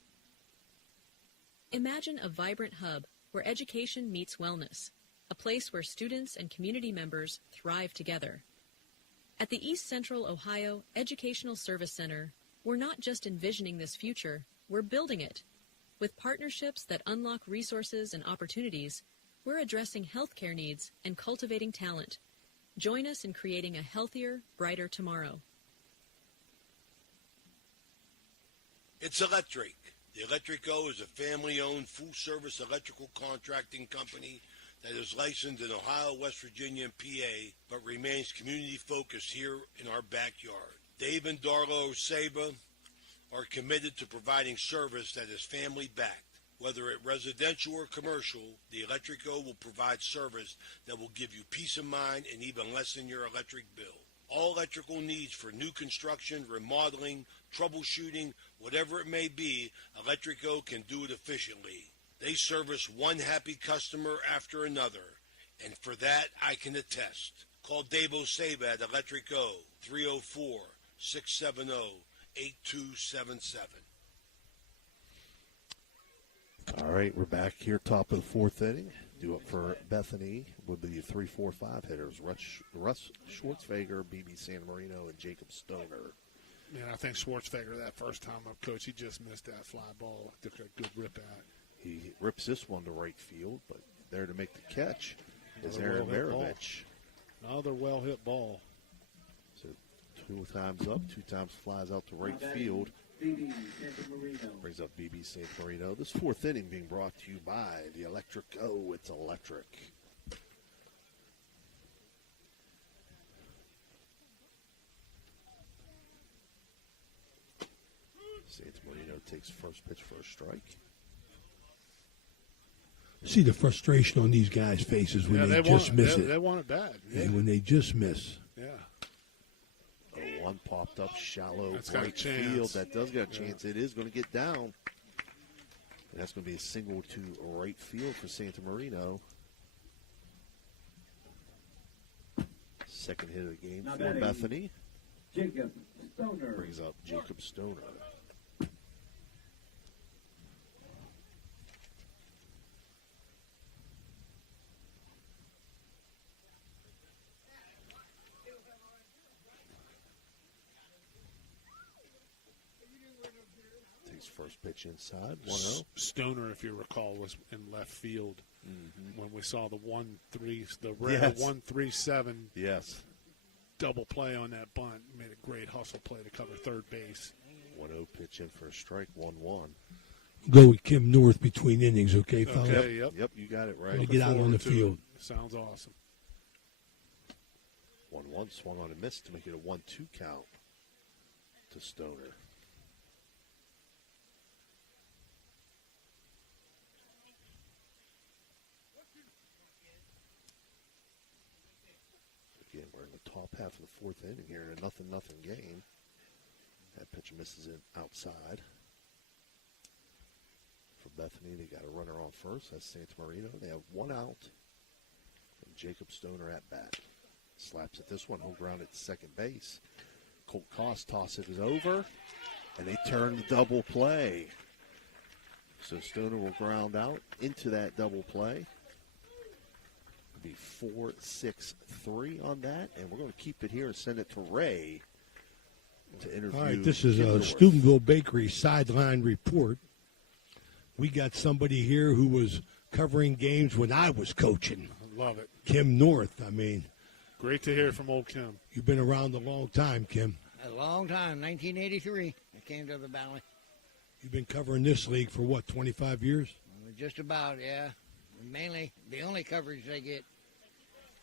Imagine a vibrant hub where education meets wellness, a place where students and community members thrive together. At the East Central Ohio Educational Service Center, we're not just envisioning this future, we're building it. With partnerships that unlock resources and opportunities, we're addressing healthcare needs and cultivating talent. Join us in creating a healthier, brighter tomorrow. It's electric. The Electrico is a family-owned, full-service electrical contracting company that is licensed in Ohio, West Virginia, and PA, but remains community-focused here in our backyard. Dave and Darlo Saba are committed to providing service that is family-backed. Whether it residential or commercial, the Electrico will provide service that will give you peace of mind and even lessen your electric bill. All electrical needs for new construction, remodeling, troubleshooting, whatever it may be, Electrico can do it efficiently. They service one happy customer after another, and for that I can attest. Call Dave Osaba at Electrico, 304-670-8277. All right, we're back here, top of the fourth inning. Due up for Bethany would be the 3-4-5 hitters, Russ Schwartzfeger, BB Santamarino, and Jacob Stoner. Man, I think Schwartzfeger, that first time up, Coach, he just missed that fly ball. Took a good rip at. He rips this one to right field, but there to make the catch is Aaron Maravich. Another well-hit ball. So 2 times up, 2 times flies out to right field. Brings up BB Santamarino. This fourth inning being brought to you by the Electric. Oh, it's electric. Santamarino takes first pitch for a strike. See the frustration on these guys' faces when they just miss it. They want it bad. Yeah. And when they just miss. Yeah. A one popped up shallow That's right got a chance. field. That does got a chance. It is going to get down. And that's going to be a single to right field for Santamarino. Second hit of the game Now for batting, Bethany. Jacob Stoner. Brings up Jacob Stoner. First pitch inside, 1-0. Stoner, if you recall, was in left field when we saw the 1-3, the rare Yes. 1-3-7. Yes. Double play on that bunt. Made a great hustle play to cover third base. 1-0 pitch in for a strike, 1-1. Go with Kim North between innings, okay, fellas? Okay, yep. Yep, you got it right. To get out on the field. Sounds awesome. 1-1, swung on a miss to make it a 1-2 count to Stoner. Again, we're in the top half of the fourth inning here in a 0-0 game. That pitcher misses it outside. For Bethany, they got a runner on first. That's Santa Marino. They have one out. And Jacob Stoner at bat. Slaps at this one. Home ground at second base. Colt Koss tosses it over. And they turn the double play. So Stoner will ground out into that double play. It'll be 4-6-3 on that. And we're going to keep it here and send it to Ray to interview. All right, this is a Steubenville Bakery sideline report. We got somebody here who was covering games when I was coaching. Love it. Kim North, I mean. Great to hear from old Kim. You've been around a long time, Kim. A long time, 1983. I came to the Valley. You've been covering this league for, what, 25 years? Just about, yeah. Mainly, the only coverage they get.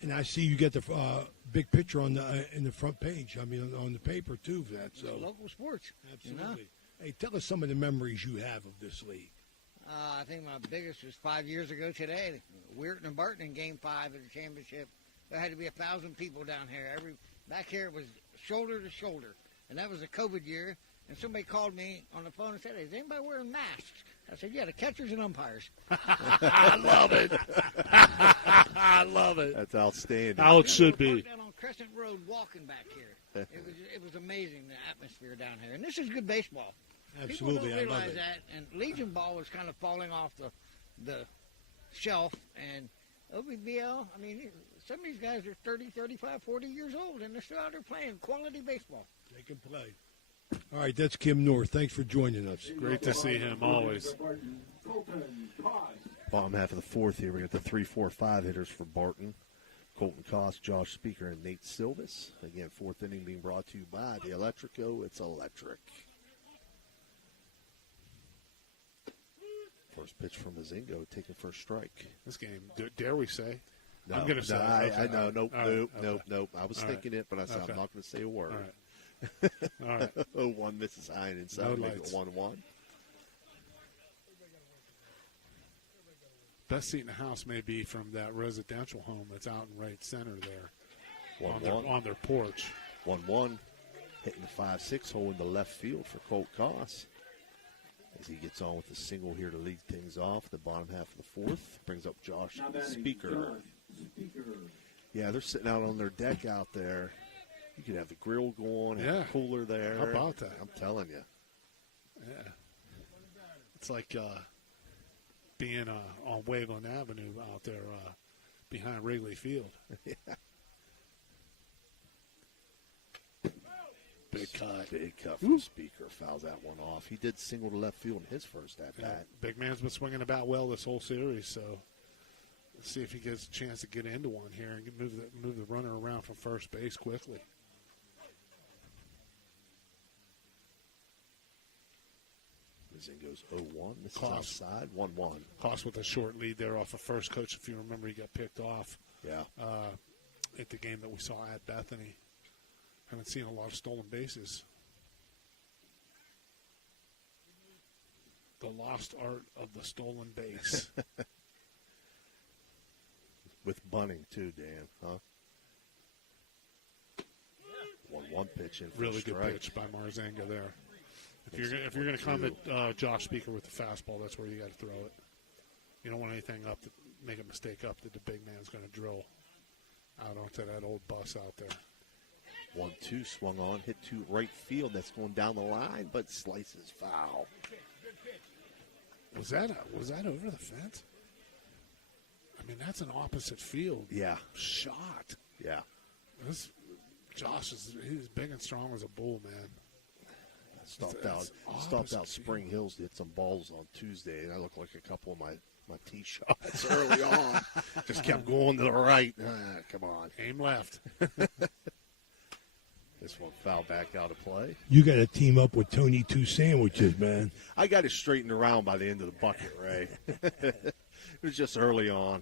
And I see you get the big picture on the in the front page. I mean, on the paper, too, for that. So Local sports. Absolutely. You know? Hey, tell us some of the memories you have of this league. I think my biggest was 5 years ago today. Weirton and Barton in Game 5 of the championship. There had to be 1,000 people down here. Back here it was shoulder to shoulder. And that was a COVID year. And somebody called me on the phone and said, is anybody wearing masks? I said, yeah, the catchers and umpires. I love it. I love it. That's outstanding. How it should be. Down on Crescent Road walking back here. It was amazing, the atmosphere down here. And this is good baseball. Absolutely, People I don't love realize it. that. And Legion ball was kind of falling off the shelf. And OBBL, I mean, some of these guys are 30, 35, 40 years old, and they're still out there playing quality baseball. They can play. All right, that's Kim North. Thanks for joining us. Great to see him always. Bottom half of the fourth here, we got the 3-4-5 hitters for Barton. Colton Koss, Josh Speaker, and Nate Silvis. Again, fourth inning being brought to you by the Electrico. It's electric. First pitch from Mazingo, taking first strike. This game, dare we say? No, I'm going to say it. I know. Nope, All right, nope. I was All thinking right. it, but I said Okay. I'm not going to say a word. All right. All right. 0-1 misses high and inside, No make lights. it 1-1. Best seat in the house may be from that residential home that's out in right center there. 1-1. On their porch. 1-1. Hitting the 5-6 hole in the left field for Colt Koss. As he gets on with a single here to lead things off. The bottom half of the fourth brings up Josh Speaker. Yeah, they're sitting out on their deck out there. You could have the grill going, have a cooler there. How about that? I'm telling you. Yeah. It's like being on Waveland Avenue out there behind Wrigley Field. Yeah. Big cut. Big cut from Speaker. Fouls that one off. He did single to left field in his first at-bat. Big man's been swinging about well this whole series, so let's see if he gets a chance to get into one here and move the runner around from first base quickly. Mazingo's 0-1. This is outside. 1-1. Koss with a short lead there off of first. Coach, if you remember, he got picked off. Yeah. At the game that we saw at Bethany. Haven't seen a lot of stolen bases. The lost art of the stolen base. With bunting, too, Dan, huh? 1-1 pitch in for Really strike. good pitch by Marzanga there. If you're going to come at Josh Speaker with the fastball, that's where you got to throw it. You don't want anything up to make a mistake up that the big man's going to drill out onto that old bus out there. 1-2 swung on, hit to right field. That's going down the line, but slices foul. Was that over the fence? I mean, that's an opposite field. Yeah. Shot. Yeah. Josh he's big and strong as a bull, man. Stopped It's out Spring Hills to hit some balls on Tuesday, and I looked like a couple of my tee shots early on. Just kept going to the right. Come on. Aim left. This one foul back out of play. You got to team up with Tony Two Sandwiches, man. I got it straightened around by the end of the bucket, Ray. It was just early on.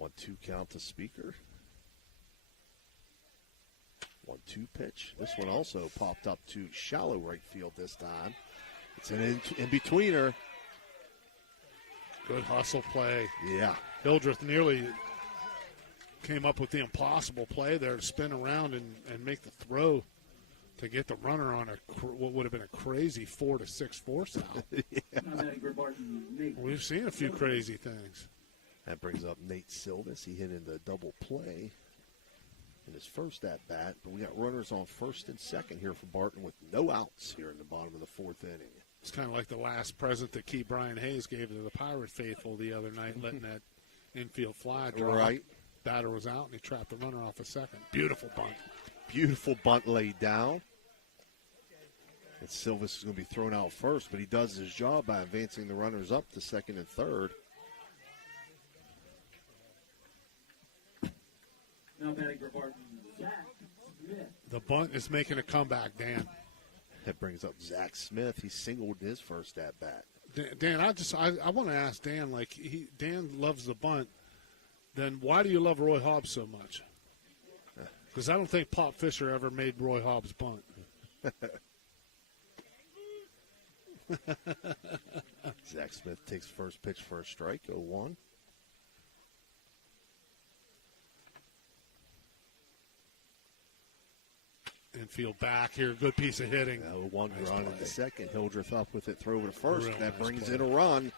1-2 count to Speaker. 1-2 pitch. This one also popped up to shallow right field this time. It's an in-betweener. Good hustle play. Yeah. Hildreth nearly came up with the impossible play there to spin around and make the throw to get the runner on what would have been a crazy 4-6 force out. We've seen a few crazy things. That brings up Nate Silvis. He hit in the double play in his first at-bat. But we got runners on first and second here for Barton with no outs here in the bottom of the fourth inning. It's kind of like the last present that Key Brian Hayes gave to the Pirate faithful the other night, letting that infield fly drop. Right. Batter was out, and he trapped the runner off a second. Beautiful bunt. Beautiful bunt laid down. And Silvis is going to be thrown out first, but he does his job by advancing the runners up to second and third. Now batting for Barton, Zach Smith. The bunt is making a comeback, Dan. That brings up Zach Smith. He singled his first at-bat. Dan, I want to ask Dan, Dan loves the bunt. Then why do you love Roy Hobbs so much? Because I don't think Pop Fisher ever made Roy Hobbs bunt. Zach Smith takes first pitch for a strike, 0-1. Infield back here, good piece of hitting. One nice run play. in the second. Hildreth up with it, throw to first. Real That nice brings play. in a run.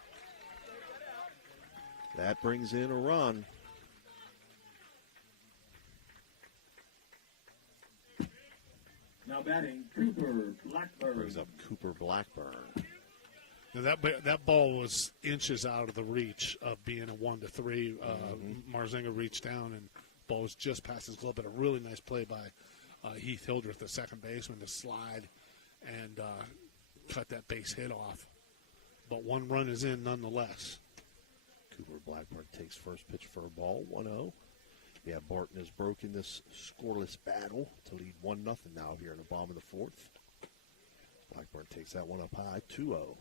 That brings in a run. Now batting, Cooper Blackburn. Brings up Cooper Blackburn. Now that ball was inches out of the reach of being a 1-3. Marzinga reached down and ball was just past his glove, but a really nice play by Heath Hildreth, the second baseman, to slide and cut that base hit off. But one run is in nonetheless. Cooper Blackburn takes first pitch for a ball, 1-0. Yeah, Barton has broken this scoreless battle to lead 1-0 now here in the bottom of the fourth. Blackburn takes that one up high, 2-0.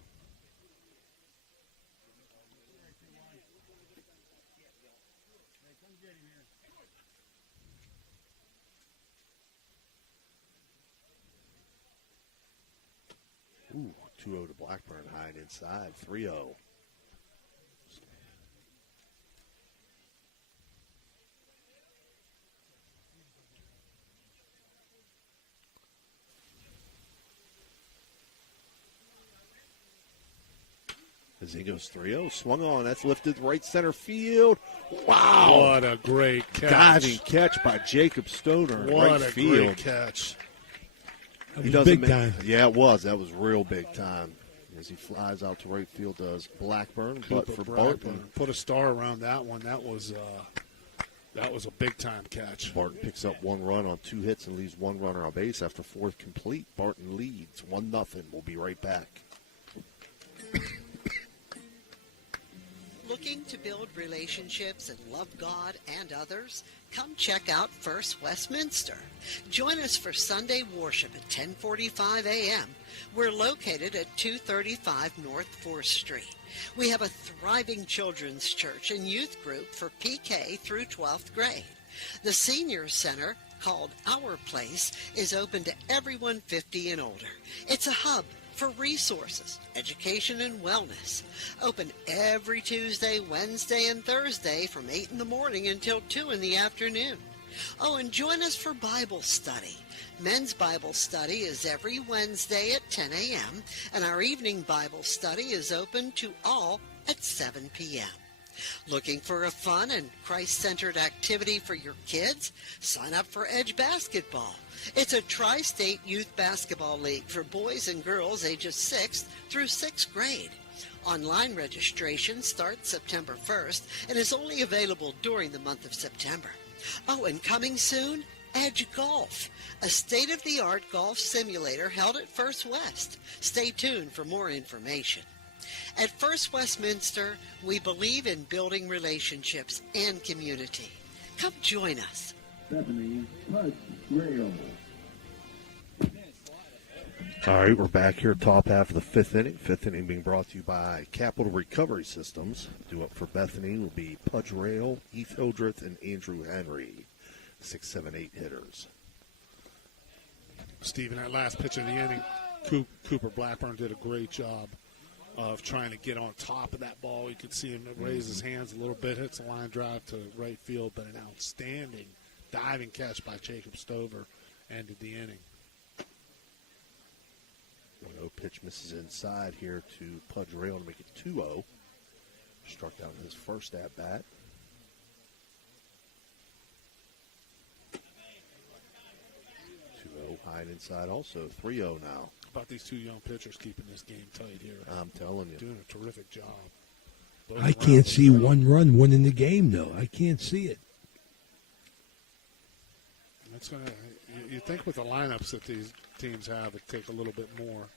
Ooh, 2-0 to Blackburn, high and inside, 3-0. As he goes 3-0, swung on, that's lifted right center field. Wow! What a great catch. Diving catch by Jacob Stoner in What right a field. great catch. He was big time. Yeah, it was. That was real big time. As he flies out to right field, does Blackburn. But for Barton, put a star around that one. That was a big time catch. Barton picks up one run on 2 hits and leaves one runner on base after fourth complete. Barton leads 1-0. We'll be right back. Looking to build relationships and love God and others? Come check out First Westminster. Join us for Sunday worship at 10:45 a.m. We're located at 235 North 4th Street. We have a thriving children's church and youth group for PK through 12th grade. The senior center, called Our Place, is open to everyone 50 and older. It's a hub for resources, education, and wellness. Open every Tuesday, Wednesday, and Thursday from 8 in the morning until 2 in the afternoon. Oh, and join us for Bible study. Men's Bible study is every Wednesday at 10 a.m., and our evening Bible study is open to all at 7 p.m. Looking for a fun and Christ-centered activity for your kids? Sign up for Edge Basketball. It's a tri-state youth basketball league for boys and girls ages 6th through 6th grade. Online registration starts September 1st and is only available during the month of September. Oh, and coming soon, Edge Golf, a state-of-the-art golf simulator held at First West. Stay tuned for more information. At First Westminster, we believe in building relationships and community. Come join us. Bethany Pudge Rail. All right, we're back here, top half of the fifth inning. Fifth inning being brought to you by Capital Recovery Systems. Due up for Bethany will be Pudge Rail, Heath Hildreth, and Andrew Henry. 6, 7, 8 hitters. Stephen, that last pitch of the inning, Cooper Blackburn did a great job of trying to get on top of that ball. You could see him raise his hands a little bit, hits a line drive to right field, but an outstanding diving catch by Jacob Stover ended the inning. 1-0 pitch misses inside here to Pudge Rail to make it 2-0. Struck out in his first at-bat. 2-0 high and inside also. 3-0 now. About these two young pitchers keeping this game tight here. I'm telling you. Doing a terrific job. I can't see one run winning the game, though. I can't see it. That's gonna. You think with the lineups that these teams have, it'd take a little bit more.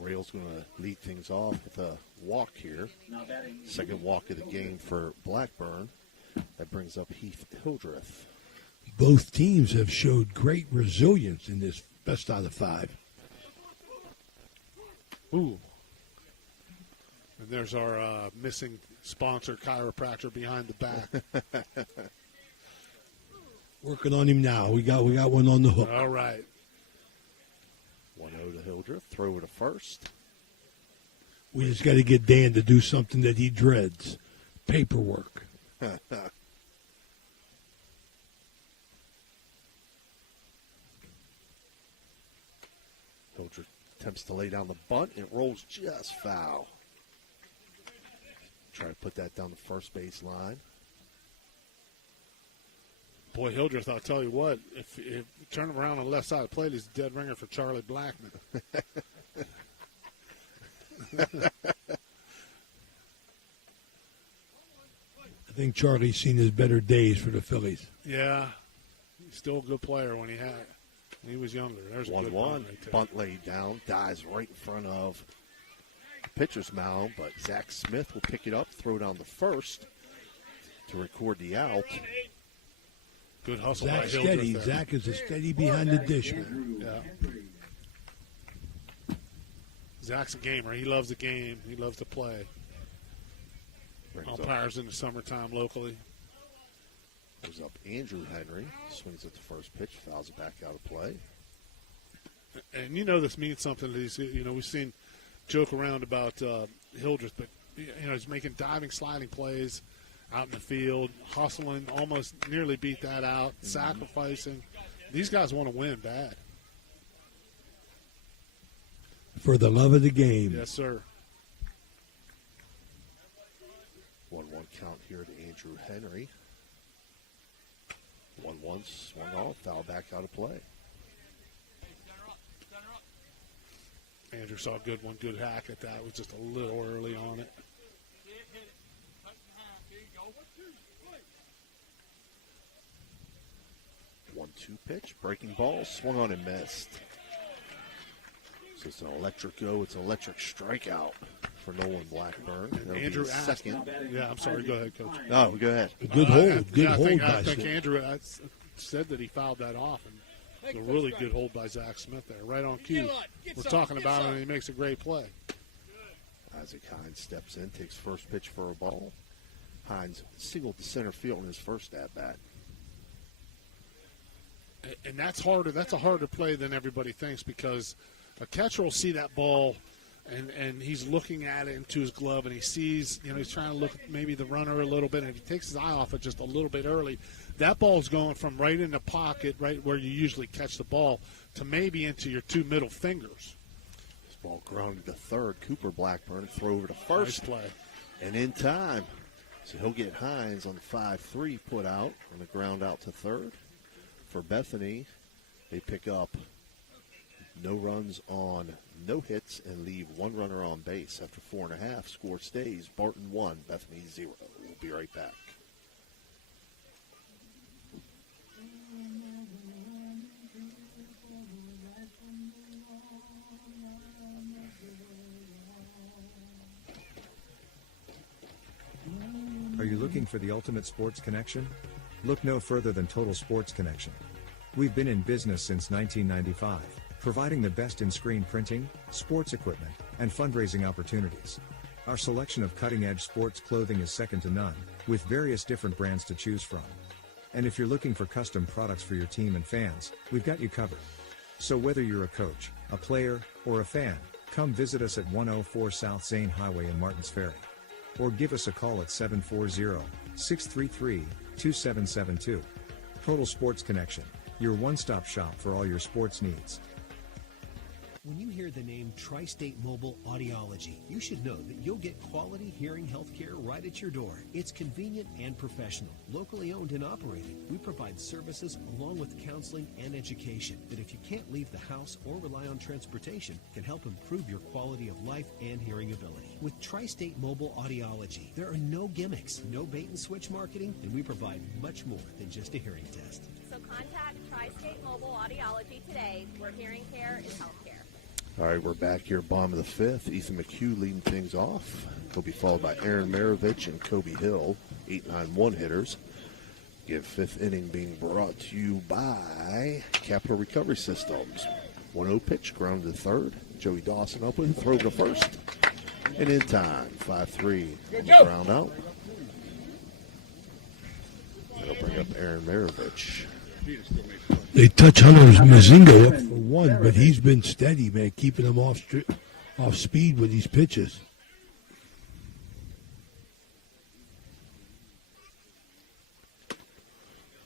Rail's going to lead things off with a walk here. Second walk of the game for Blackburn. That brings up Heath Hildreth. Both teams have showed great resilience in this best out of 5. Ooh. And there's our missing sponsor chiropractor behind the back. Working on him now. We got one on the hook. All right. 1-0 to Hildreth. Throw it to first. We just got to get Dan to do something that he dreads. Paperwork. Hildreth attempts to lay down the bunt. It rolls just foul. Try to put that down the first base line. Boy, Hildreth, I'll tell you what, if you turn him around on the left side of the plate, he's a dead ringer for Charlie Blackman. I think Charlie's seen his better days for the Phillies. Yeah, he's still a good player when he was younger. There's a good 1-1. bunt right there. Bunt laid down, dies right in front of the pitcher's mound, but Zach Smith will pick it up, throw it on the first to record the out. Good hustle Zach by steady. Hildreth there. Zach is a steady behind the dish, man. Yeah. Zach's a gamer. He loves the game. He loves to play. Umpires in the summertime locally. Goes up Andrew Henry. Swings at the first pitch. Fouls it back out of play. And this means something to these. We've seen joke around about Hildreth, but he's making diving, sliding plays out in the field, hustling, almost nearly beat that out, sacrificing. These guys want to win bad. For the love of the game. Yes, sir. 1-1 count here to Andrew Henry. 1-1 swung off, foul back out of play. Andrew saw a good one, good hack at that. Was just a little early on it. 1-2 pitch, breaking ball, swung on and missed. So it's an electric go. It's an electric strikeout for Nolan Blackburn. That'll Andrew be his second. Yeah, I'm sorry. Go ahead, Coach. No, go ahead. Good hold. Good I hold by think Smith. Andrew said that he fouled that off. And it's a really good hold by Zach Smith there, right on cue. We're talking about him, and he makes a great play. Isaac Hines steps in, takes first pitch for a ball. Hines singled to center field in his first at-bat. And that's harder. That's a harder play than everybody thinks, because a catcher will see that ball, and he's looking at it into his glove, and he sees, he's trying to look at maybe the runner a little bit, and if he takes his eye off it just a little bit early, that ball's going from right in the pocket, right where you usually catch the ball, to maybe into your two middle fingers. This ball grounded to third. Cooper Blackburn throw over to first. Nice play. And in time. So he'll get Hines on the 5-3 put out on the ground out to third. For Bethany, they pick up no runs on no hits and leave one runner on base. After 4.5, score stays. Barton 1, Bethany 0. We'll be right back. Are you looking for the ultimate sports connection? Look no further than Total Sports Connection. We've been in business since 1995, providing the best in screen printing, sports equipment, and fundraising opportunities. Our selection of cutting-edge sports clothing is second to none, with various different brands to choose from. And if you're looking for custom products for your team and fans, we've got you covered. So whether you're a coach, a player, or a fan, Come visit us at 104 South Zane Highway in Martins Ferry. Or give us a call at 740-633-2772. Total Sports Connection, your one-stop shop for all your sports needs. When you hear the name Tri-State Mobile Audiology, you should know that you'll get quality hearing health care right at your door. It's convenient and professional, locally owned and operated. We provide services along with counseling and education that, if you can't leave the house or rely on transportation, can help improve your quality of life and hearing ability. With Tri-State Mobile Audiology, there are no gimmicks, no bait-and-switch marketing, and we provide much more than just a hearing test. So contact Tri-State Mobile Audiology today, where hearing care is health care. All right, we're back here, bottom of the fifth. Ethan McHugh leading things off. He'll be followed by Aaron Maravich and Kobe Hill, 8-9 one-hitters. Again, fifth inning being brought to you by Capital Recovery Systems. 1-0 pitch, ground to third. Joey Dawson up with a throw to first. And in time, 5-3 on the ground out. That'll bring up Aaron Maravich. They touch Hunter's Mazingo up for one, but he's been steady, man, keeping him off speed with these pitches.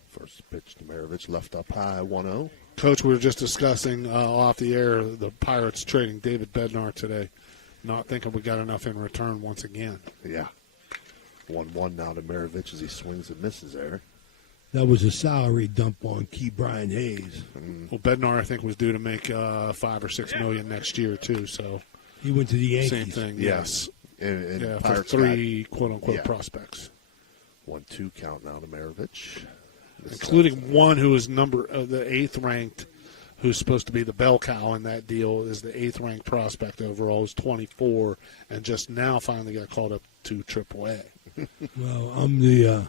First pitch to Maravich, left up high, 1-0. Coach, we were just discussing off the air the Pirates trading David Bednar today. Not thinking we got enough in return once again. Yeah. 1-1 now to Maravich as he swings and misses there. That was a salary dump on Key Brian Hayes. Well, Bednar, I think, was due to make $5 or $6 million next year too. So he went to the Yankees. Same thing, Yeah. yes. And yeah, for Pirates three got- quote-unquote yeah. prospects, 1-2 count now to Maravich. including one who is the 8th ranked, who's supposed to be the bell cow in that deal, is the 8th ranked prospect overall. Is 24, and just now finally got called up to AAA. Well,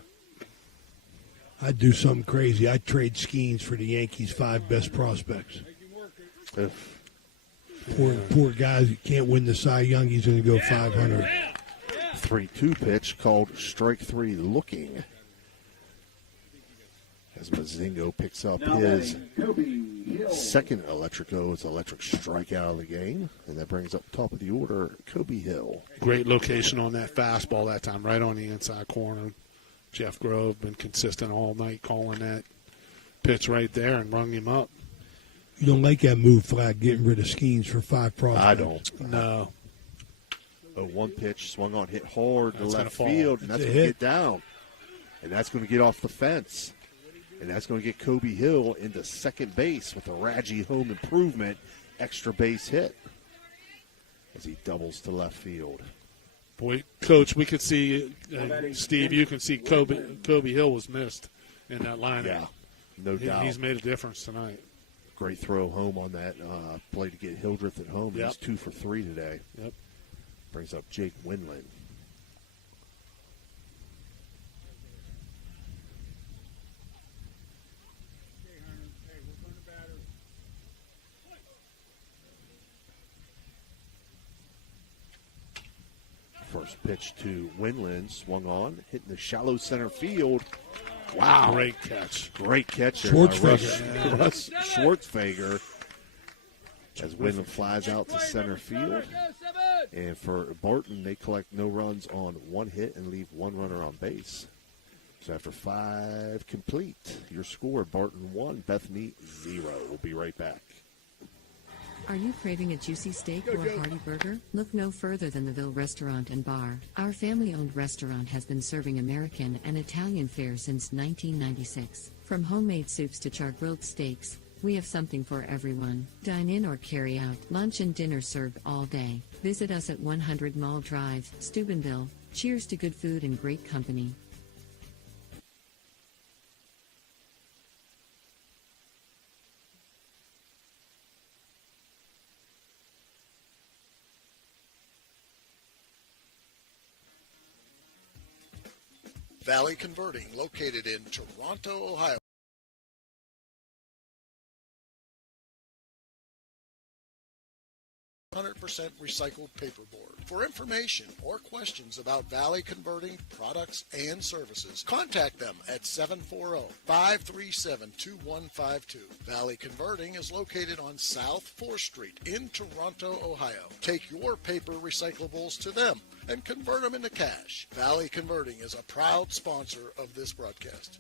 I'd do something crazy. I'd trade Skeens for the Yankees' 5 best prospects. Poor guys that can't win the Cy Young. He's going to go 500. 3-2 pitch called strike 3 looking. As Mazingo picks up his second electric strikeout of the game. And that brings up top of the order, Kobe Hill. Great location on that fastball that time, right on the inside corner. Jeff Grove been consistent all night calling that pitch right there and rung him up. You don't like that move, Flag, getting rid of Skeens for 5 prospects. I don't. No. 0-1 pitch, swung on, hit hard to That's left gonna fall. field, and It's that's a going to hit. get down. And that's going to get off the fence. And that's going to get Kobe Hill into second base with a Radji home improvement extra base hit as he doubles to left field. Boy, Coach, we could see, Steve, you can see Kobe Hill was missed in that lineup. Yeah, no doubt. He's made a difference tonight. Great throw home on that play to get Hildreth at home. Yep. He's 2 for 3 today. Yep. Brings up Jake Winland. First pitch to Winland, swung on, hitting the shallow center field. Wow. Great catch. Great catch there by Schwartzfeger. Russ Schwartzfeger. As Winland flies out to center field. And for Barton, they collect no runs on 1 hit and leave 1 runner on base. So after 5 complete, your score, Barton 1, Bethany 0. We'll be right back. Are you craving a juicy steak or a hearty burger? Look no further than the Ville Restaurant and Bar. Our family-owned restaurant has been serving American and Italian fare since 1996. From homemade soups to char-grilled steaks, we have something for everyone. Dine in or carry out. Lunch and dinner served all day. Visit us at 100 Mall Drive, Steubenville. Cheers to good food and great company. Valley Converting, located in Toronto, Ohio. 100% recycled paperboard. For information or questions about Valley Converting products and services, contact them at 740-537-2152. Valley Converting is located on South 4th Street in Toronto, Ohio. Take your paper recyclables to them and convert them into cash. Valley Converting is a proud sponsor of this broadcast.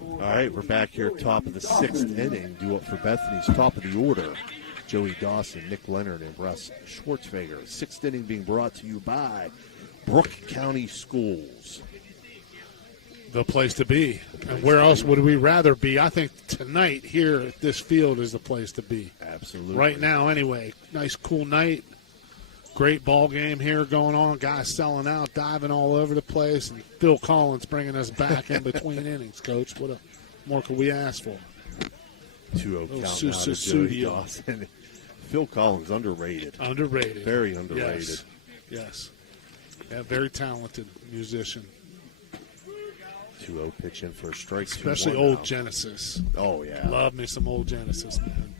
All right, we're back here, top of the 6th inning. Due up for Bethany's top of the order. Joey Dawson, Nick Leonard, and Russ Schwartzfeger. 6th inning being brought to you by Brooke County Schools. The place to be. And where else would we rather be? I think tonight here at this field is the place to be. Absolutely. Right now, anyway. Nice, cool night. Great ball game here going on. Guys selling out, diving all over the place. And Phil Collins bringing us back in between innings, Coach. What more could we ask for? 2-0 count now to Joey Dawson. Phil Collins, underrated. Underrated. Very underrated. Yes. Yeah, very talented musician. 2-0 pitch in for a strike. Especially old Genesis. Oh, yeah. Love me some old Genesis, man.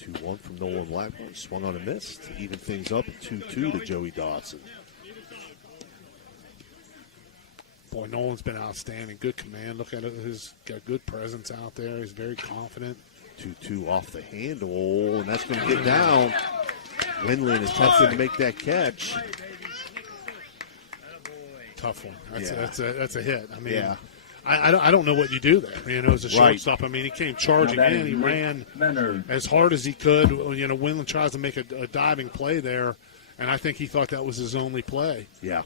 2-1 from Nolan Blackburn. Swung on a miss to even things up at 2-2 to Joey Dawson. Boy, Nolan's been outstanding. Good command. Look at it. He's got good presence out there. He's very confident. 2-2 off the handle, and that's going to get down. Windland is tempted to make that catch. Tough one. That's a hit. I mean, yeah. I don't know what you do there. You know, as a shortstop, I mean, he came charging in. He ran as hard as he could. You know, Windland tries to make a diving play there, and I think he thought that was his only play. Yeah.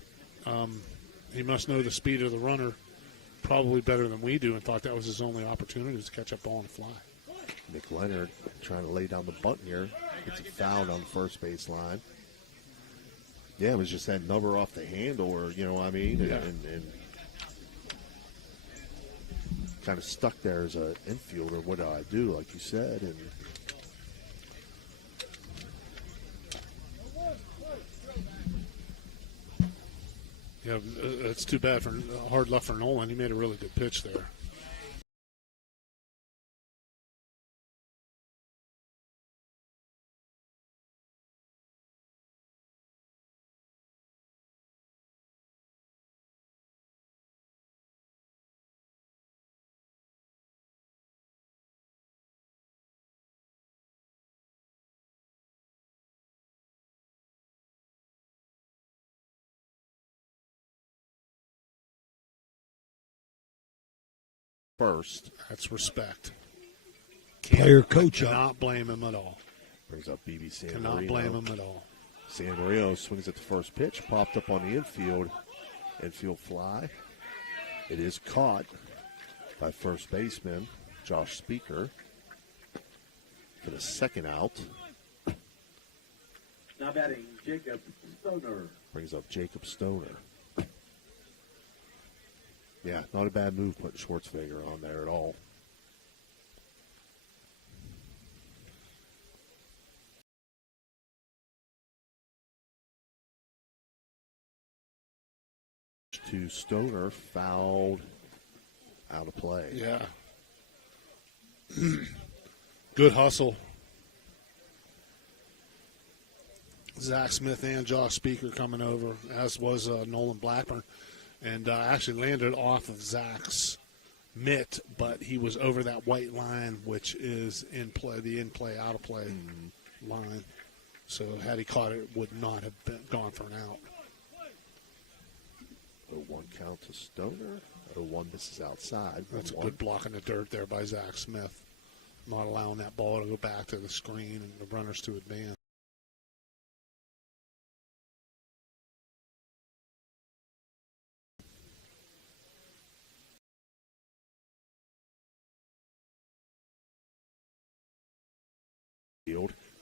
He must know the speed of the runner probably better than we do and thought that was his only opportunity to catch a ball and fly. Nick Leonard trying to lay down the bunt here. Gets a foul on the first base line. Yeah, it was just that number off the handle, or, you know what I mean? Yeah. And kind of stuck there as an infielder. What do I do, like you said? And yeah, it's too bad for hard luck for Nolan. He made a really good pitch there. First. That's respect. Player coach up. Cannot blame him at all. Brings up BB San Cannot Marino. blame him at all. San Marino swings at the first pitch, popped up on the infield. Infield fly. It is caught by first baseman Josh Speaker for the second out. Now batting, Jacob Stoner. Brings up Jacob Stoner. Yeah, not a bad move putting Schwartzfeger on there at all. To Stoner, fouled, out of play. Yeah. Good hustle. Zach Smith and Josh Speaker coming over, as was Nolan Blackburn. And actually landed off of Zach's mitt, but he was over that white line, which is in play, the in-play, out-of-play line. So had he caught it, it would not have gone for an out. 0-1 count to Stoner. 0-1 misses outside. That's a good block in the dirt there by Zach Smith. Not allowing that ball to go back to the screen and the runners to advance.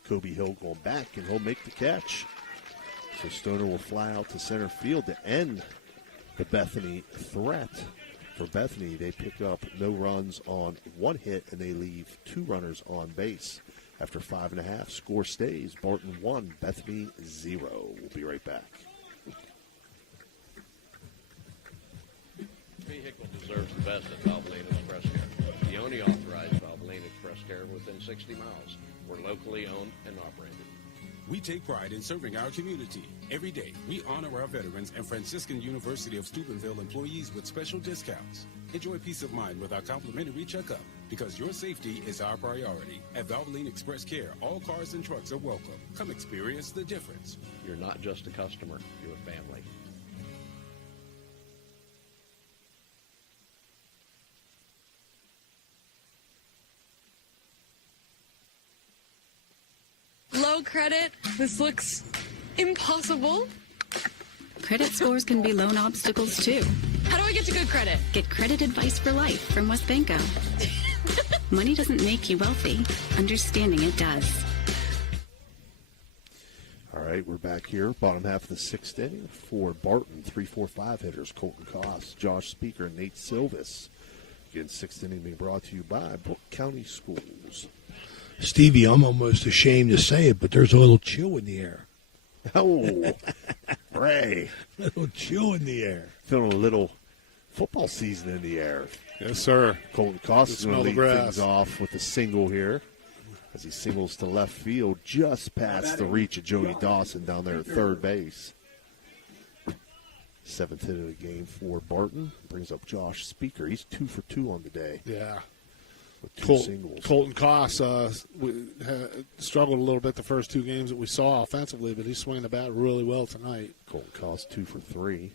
Kobe Hill going back, and he'll make the catch. So Stoner will fly out to center field to end the Bethany threat. For Bethany, they pick up no runs on one hit, and they leave two runners on base. After 5.5, score stays. Barton 1, Bethany 0. We'll be right back. vehicle deserves the best at Valvoline Express Care. The only authorized Valvoline Express Care within 60 miles. We're locally owned and operated. We take pride in serving our community. Every day, we honor our veterans and Franciscan University of Steubenville employees with special discounts. Enjoy peace of mind with our complimentary checkup, because your safety is our priority. At Valvoline Express Care, all cars and trucks are welcome. Come experience the difference. You're not just a customer, you're a family. Low credit. This looks impossible. Credit scores can be loan obstacles, too. How do I get to good credit? Get credit advice for life from Westbanco. Money doesn't make you wealthy. Understanding it does. All right, we're back here, bottom half of the sixth inning for Barton. 3-4-5 hitters, Colton Koss, Josh Speaker, Nate Silvis. Again, sixth inning being brought to you by Brooke County Schools. Stevie, I'm almost ashamed to say it, but there's a little chill in the air. Oh, Ray. A little chill in the air. Feeling a little football season in the air. Yes, sir. Colton Koss is going to lead things off with a single here as he singles to left field just past the reach of Joey Dawson down there at third base. Seventh hit of the game for Barton. Brings up Josh Speaker. He's 2 for 2 on the day. Yeah. Singles. Colton Koss struggled a little bit the first two games that we saw offensively, but he's swinging the bat really well tonight. Colton Koss 2 for 3.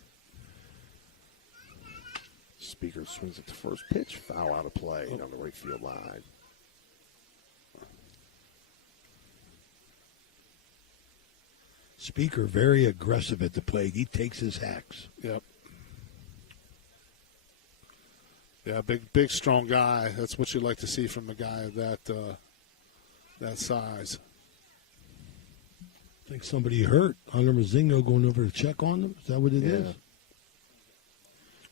Speaker swings at the first pitch, foul out of play down the right field line. Speaker very aggressive at the plate. He takes his hacks. Yep. Yeah, big, strong guy. That's what you like to see from a guy of that size. I think somebody hurt. Hunter Mazingo going over to check on them. Is that what it is?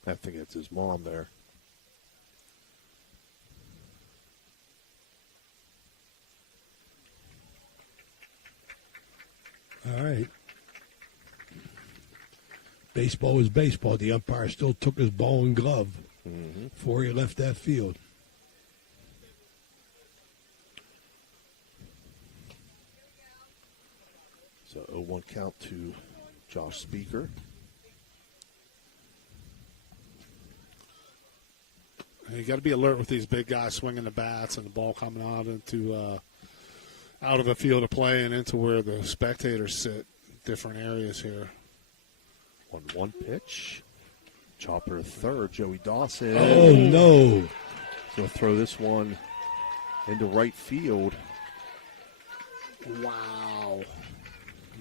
I think it's his mom there. All right. Baseball is baseball. The umpire still took his ball and glove before he left that field. So 0-1 count to Josh Speaker. You got to be alert with these big guys swinging the bats and the ball coming out out of the field of play and into where the spectators sit. Different areas here. 1-1 pitch. Chopper third. Joey Dawson. Oh, no. Going to throw this one into right field. Wow.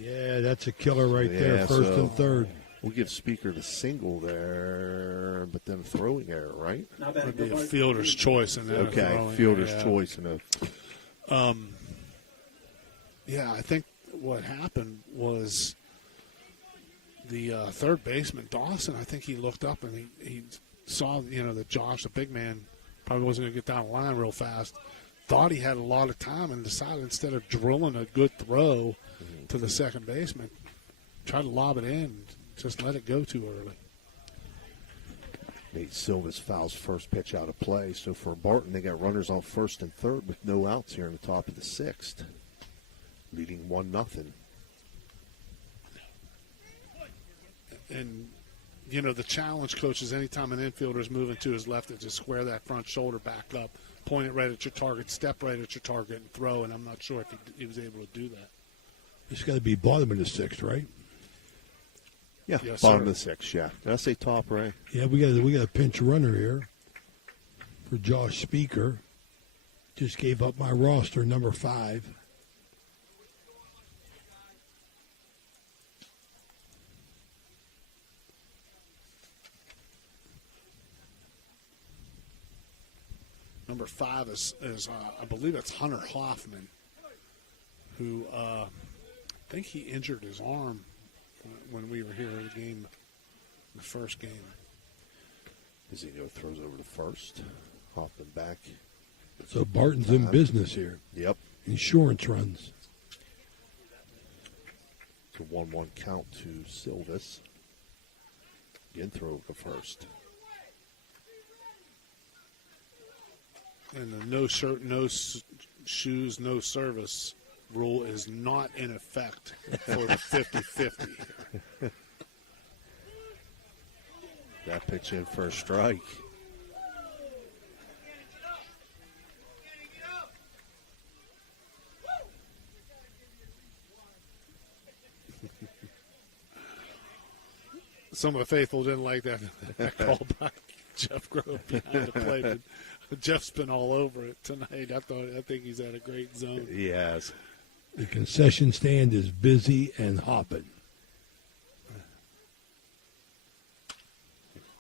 Yeah, that's a killer right there, first and third. We'll give Speaker the single there, but then throwing error, right? Would be a fielder's choice and then okay, fielder's choice and a. Yeah, I think what happened was the third baseman Dawson. I think he looked up and he saw that Josh, the big man, probably wasn't going to get down the line real fast. Thought he had a lot of time and decided instead of drilling a good throw to the second baseman, try to lob it in. Just let it go too early. Nate Silvis fouls first pitch out of play. So for Barton, they got runners on first and third with no outs here in the top of the sixth, leading 1-0. And, the challenge, coaches, anytime an infielder is moving to his left, is just square that front shoulder back up, point it right at your target, step right at your target, and throw. And I'm not sure if he was able to do that. It's got to be bottom of the sixth, right? Yeah, yes, bottom sir. of the sixth, yeah. Did I say top, Ray? Yeah, we got a pinch runner here for Josh Speaker. Just gave up my roster, number 5. Number 5 is I believe it's Hunter Hoffman, who I think he injured his arm when we were here at the game, the first game. Mazingo throws over to first. Hoffman back. So Barton's in business here. Yep. Insurance runs. It's a 1-1 count to Silvis. Again, throw over to first. And the no shirt, no shoes, no service rule is not in effect for the 50-50. That pitch in for a strike. Some of the faithful didn't like that call by Jeff Grove behind the plate. But Jeff's been all over it tonight. I think he's had a great zone. He has. The concession stand is busy and hopping.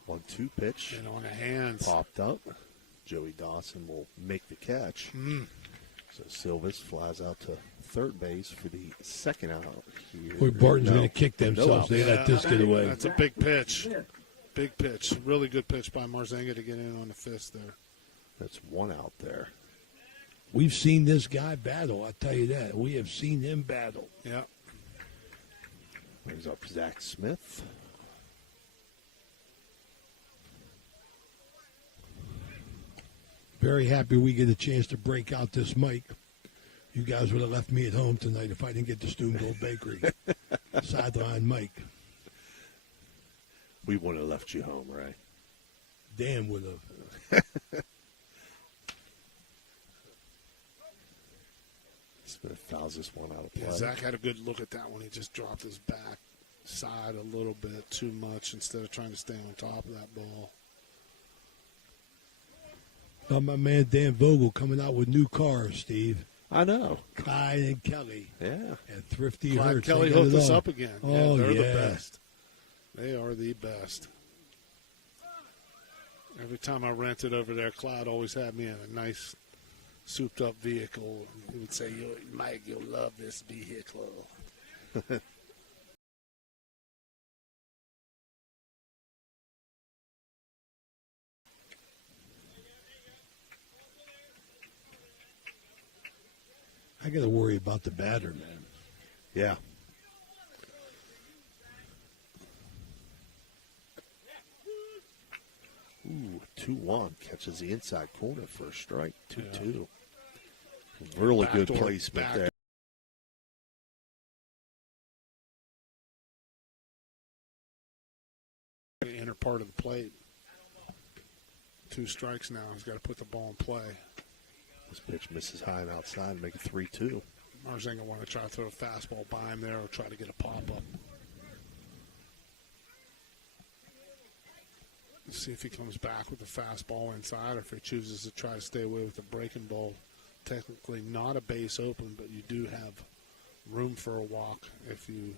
1-2 pitch. And on the hands. Popped up. Joey Dawson will make the catch. So Silvis flies out to third base for the second out. Boy, Barton's going to kick themselves. They let this get away. That's a big pitch. Big pitch. Really good pitch by Marzenga to get in on the fist there. That's one out there. We've seen this guy battle, I'll tell you that. We have seen him battle. Yeah. Brings up Zach Smith. Very happy we get a chance to break out this mic. You guys would have left me at home tonight if I didn't get the Steubenville Bakery sideline mic. We wouldn't have left you home, right? Dan would have. Smith fouls this one out of play. Yeah, Zach had a good look at that one. He just dropped his back side a little bit too much instead of trying to stay on top of that ball. Now my man Dan Vogel coming out with new cars, Steve. I know. Clyde and Kelly. Yeah. And Thrifty Clyde Hertz. Kelly hooked us up again. Oh, they're yeah. the best. They are the best. Every time I rented over there, Clyde always had me in a nice souped-up vehicle. He would say, Mike, you'll love this vehicle. I got to worry about the batter, man. Yeah. Ooh, 2-1. Catches the inside corner for a strike. 2-2. Really good placement there. The inner part of the plate. 2 strikes now. He's got to put the ball in play. This pitch misses high and outside and make it 3-2. Marzenga want to try to throw a fastball by him there or try to get a pop-up. See if he comes back with the fastball inside or if he chooses to try to stay away with the breaking ball. Technically not a base open, but you do have room for a walk if you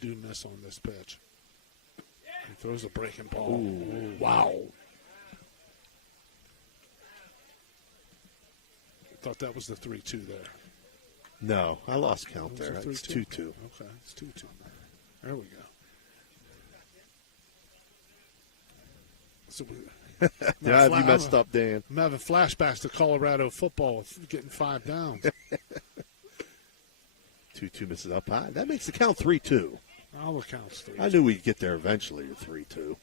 do miss on this pitch. He throws a breaking ball. Ooh. Wow. Thought that was the 3-2 there. No, I lost count there. It's It's 2-2. Okay, it's 2-2. There we go. So yeah, you messed up, Dan. I'm having flashbacks to Colorado football with getting 5 downs. 2-2 misses up high. That makes the count 3-2. All the counts 3. I knew we'd get there eventually to 3-2.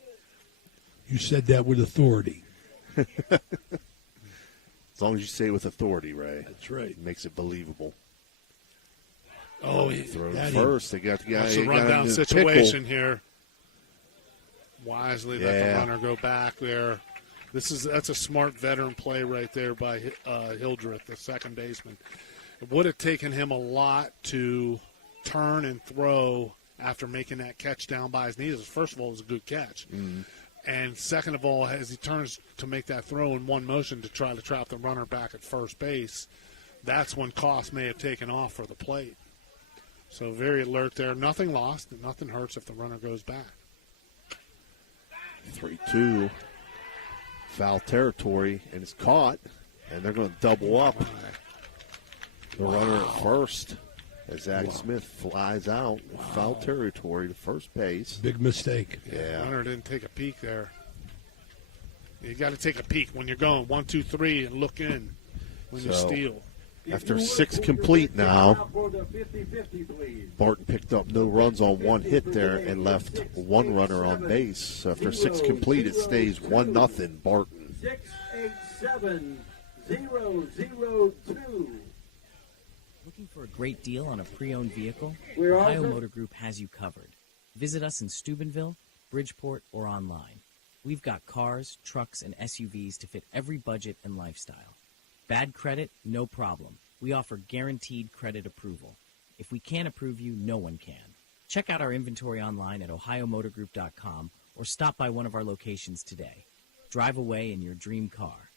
You said that with authority. As long as you say it with authority, Ray. That's right. It makes it believable. Oh, throw to first. They got the guy. It's a rundown situation here. Wisely let the runner go back there. That's a smart veteran play right there by Hildreth, the second baseman. It would have taken him a lot to turn and throw after making that catch down by his knees. First of all, it was a good catch. Mm. And second of all, as he turns to make that throw in one motion to try to trap the runner back at first base, that's when Koss may have taken off for the plate. So very alert there. Nothing lost. Nothing hurts if the runner goes back. 3-2. Foul territory, and it's caught, and they're going to double up. The runner at first as Zach Smith flies out. Foul territory to first base. Big mistake. Yeah. The runner didn't take a peek there. You got to take a peek when you're going 1, 2, 3 and look in when you steal. After 6 complete now, Barton picked up no runs on 1 hit there and left 1 runner on base. So after 6 complete, it stays 1-0 Barton. 6-8-7 002. Looking for a great deal on a pre-owned vehicle? We're Ohio also- Motor Group has you covered. Visit us in Steubenville, Bridgeport, or online. We've got cars, trucks, and SUVs to fit every budget and lifestyle. Bad credit? No problem. We offer guaranteed credit approval. If we can't approve you, no one can. Check out our inventory online at ohiomotorgroup.com or stop by one of our locations today. Drive away in your dream car.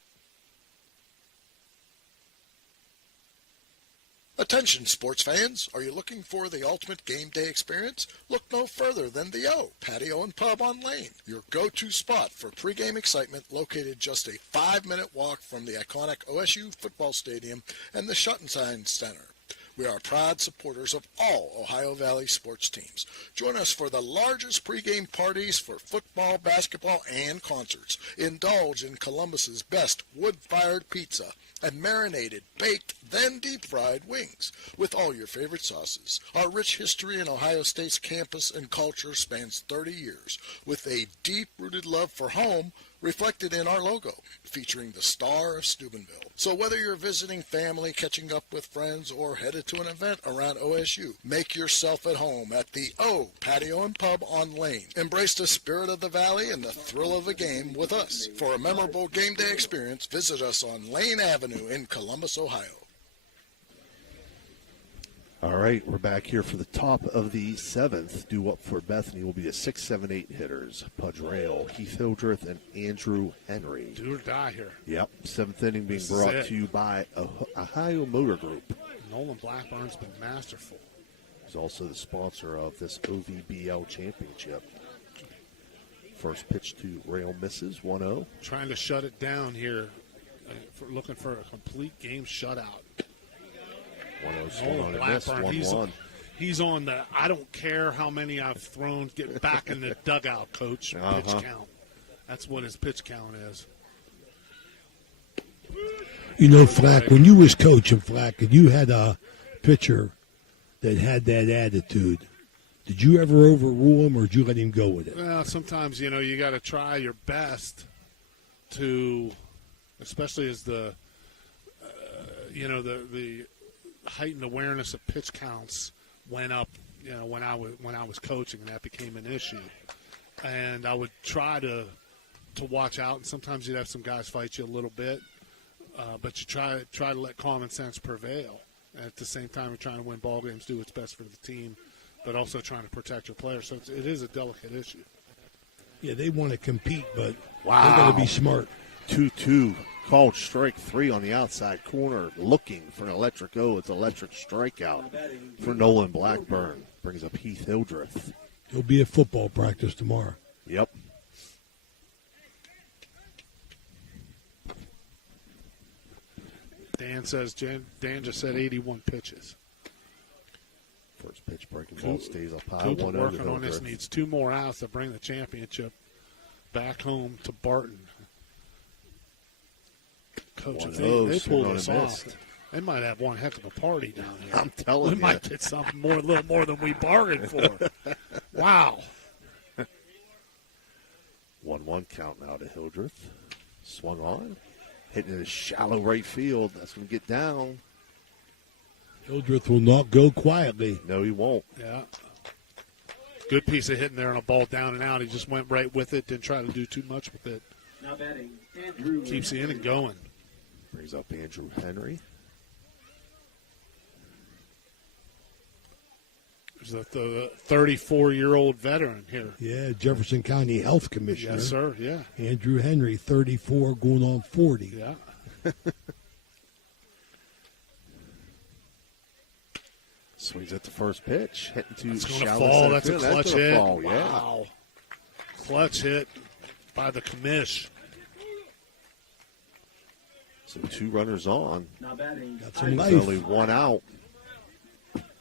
Attention sports fans, are you looking for the ultimate game day experience? Look no further than the O Patio and Pub on Lane, your go-to spot for pregame excitement, located just a 5-minute walk from the iconic OSU football stadium and the Schottenstein Center. We are proud supporters of all Ohio Valley sports teams. Join us for the largest pregame parties for football, basketball, and concerts. Indulge in Columbus's best wood-fired pizza and marinated, baked, then deep-fried wings with all your favorite sauces. Our rich history in Ohio State's campus and culture spans 30 years, with a deep-rooted love for home reflected in our logo, featuring the Star of Steubenville. So whether you're visiting family, catching up with friends, or headed to an event around OSU, make yourself at home at the O Patio and Pub on Lane. Embrace the spirit of the Valley and the thrill of a game with us. For a memorable game day experience, visit us on Lane Avenue in Columbus, Ohio. All right, we're back here for the top of the 7th. Due up for Bethany will be the 6, 7, 8 hitters. Pudge Rail, Heath Hildreth, and Andrew Henry. Do or die here. Yep, 7th inning being This is brought it. to you by Ohio Motor Group. Nolan Blackburn's been masterful. He's also the sponsor of this OVBL championship. First pitch to Rail misses, 1-0. Trying to shut it down here, looking for a complete game shutout. 1-0 swung on and missed, Blackburn, 1-1. he's on the I don't care how many I've thrown, get back in the dugout, coach. Pitch count. That's what his pitch count is. You know, Flack, when you was coaching, Flack, and you had a pitcher that had that attitude, did you ever overrule him or did you let him go with it? Well, sometimes, you got to try your best to, especially as the heightened awareness of pitch counts went up, when I was coaching, and that became an issue. And I would try to watch out, and sometimes you'd have some guys fight you a little bit, but you try to let common sense prevail. And at the same time, you're trying to win ball games, do what's best for the team, but also trying to protect your players. So it is a delicate issue. Yeah, they want to compete, but they got to be smart. 2-2. Called strike 3 on the outside corner, looking for an electric O. It's electric strikeout for Nolan Blackburn. Brings up Heath Hildreth. He'll be at football practice tomorrow. Yep. Dan says Dan just said 81 pitches. First pitch breaking ball stays up high. Cooper 1-0 working to on this, Hildreth. needs 2 more outs to bring the championship back home to Barton. Coach, if they pull this off, they might have one heck of a party down here. I'm telling you. We might get something a little more than we bargained for. Wow. 1-1 count now to Hildreth. Swung on. Hitting in a shallow right field. That's going to get down. Hildreth will not go quietly. No, he won't. Yeah. Good piece of hitting there on a ball down and out. He just went right with it, didn't try to do too much with it. Now batting, Andrew. Keeps the inning going. Brings up Andrew Henry. There's the 34-year-old veteran here. Yeah, Jefferson County Health Commissioner. Yes, sir, yeah. Andrew Henry, 34, going on 40. Yeah. Swings at the first pitch. Hitting to It's going to shallow fall. center That's a field. clutch That's gonna hit. fall, yeah. Wow. Clutch hit by the commish. So 2 runners on. Now batting, Got some There's life. only 1 out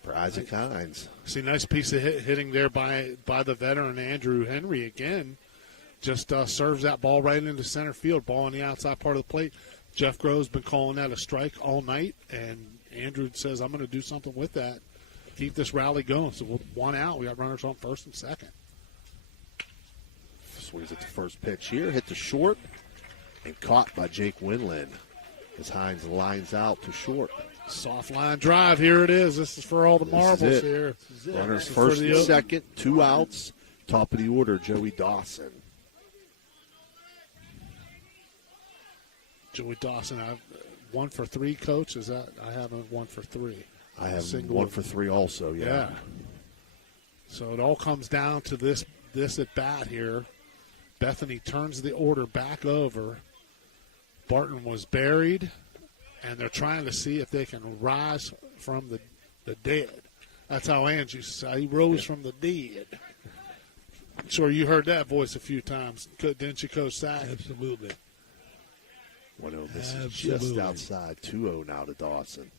for Isaac Hines. See, nice piece of hitting there by the veteran Andrew Henry again. Just serves that ball right into center field. Ball on the outside part of the plate. Jeff Grove's been calling that a strike all night, and Andrew says, I'm going to do something with that. Keep this rally going. So 1 out. We got runners on first and second. Swings at the first pitch here. Hit the short and caught by Jake Winland. as Hines lines out to short. Soft line drive. Here it is. This is for all the marbles here. Runners first and second, 2 outs. Top of the order, Joey Dawson. Joey Dawson, I've 1 for 3, Coach. Is that I haven't 1 for 3. I have 1 for 3 also. Yeah. So it all comes down to this at bat here. Bethany turns the order back over. Barton was buried, and they're trying to see if they can rise from the dead. That's how Andrew said he rose from the dead. I'm sure you heard that voice a few times, didn't you, Coach Sack? Absolutely. 1-0 misses just outside. 2-0 now to Dawson.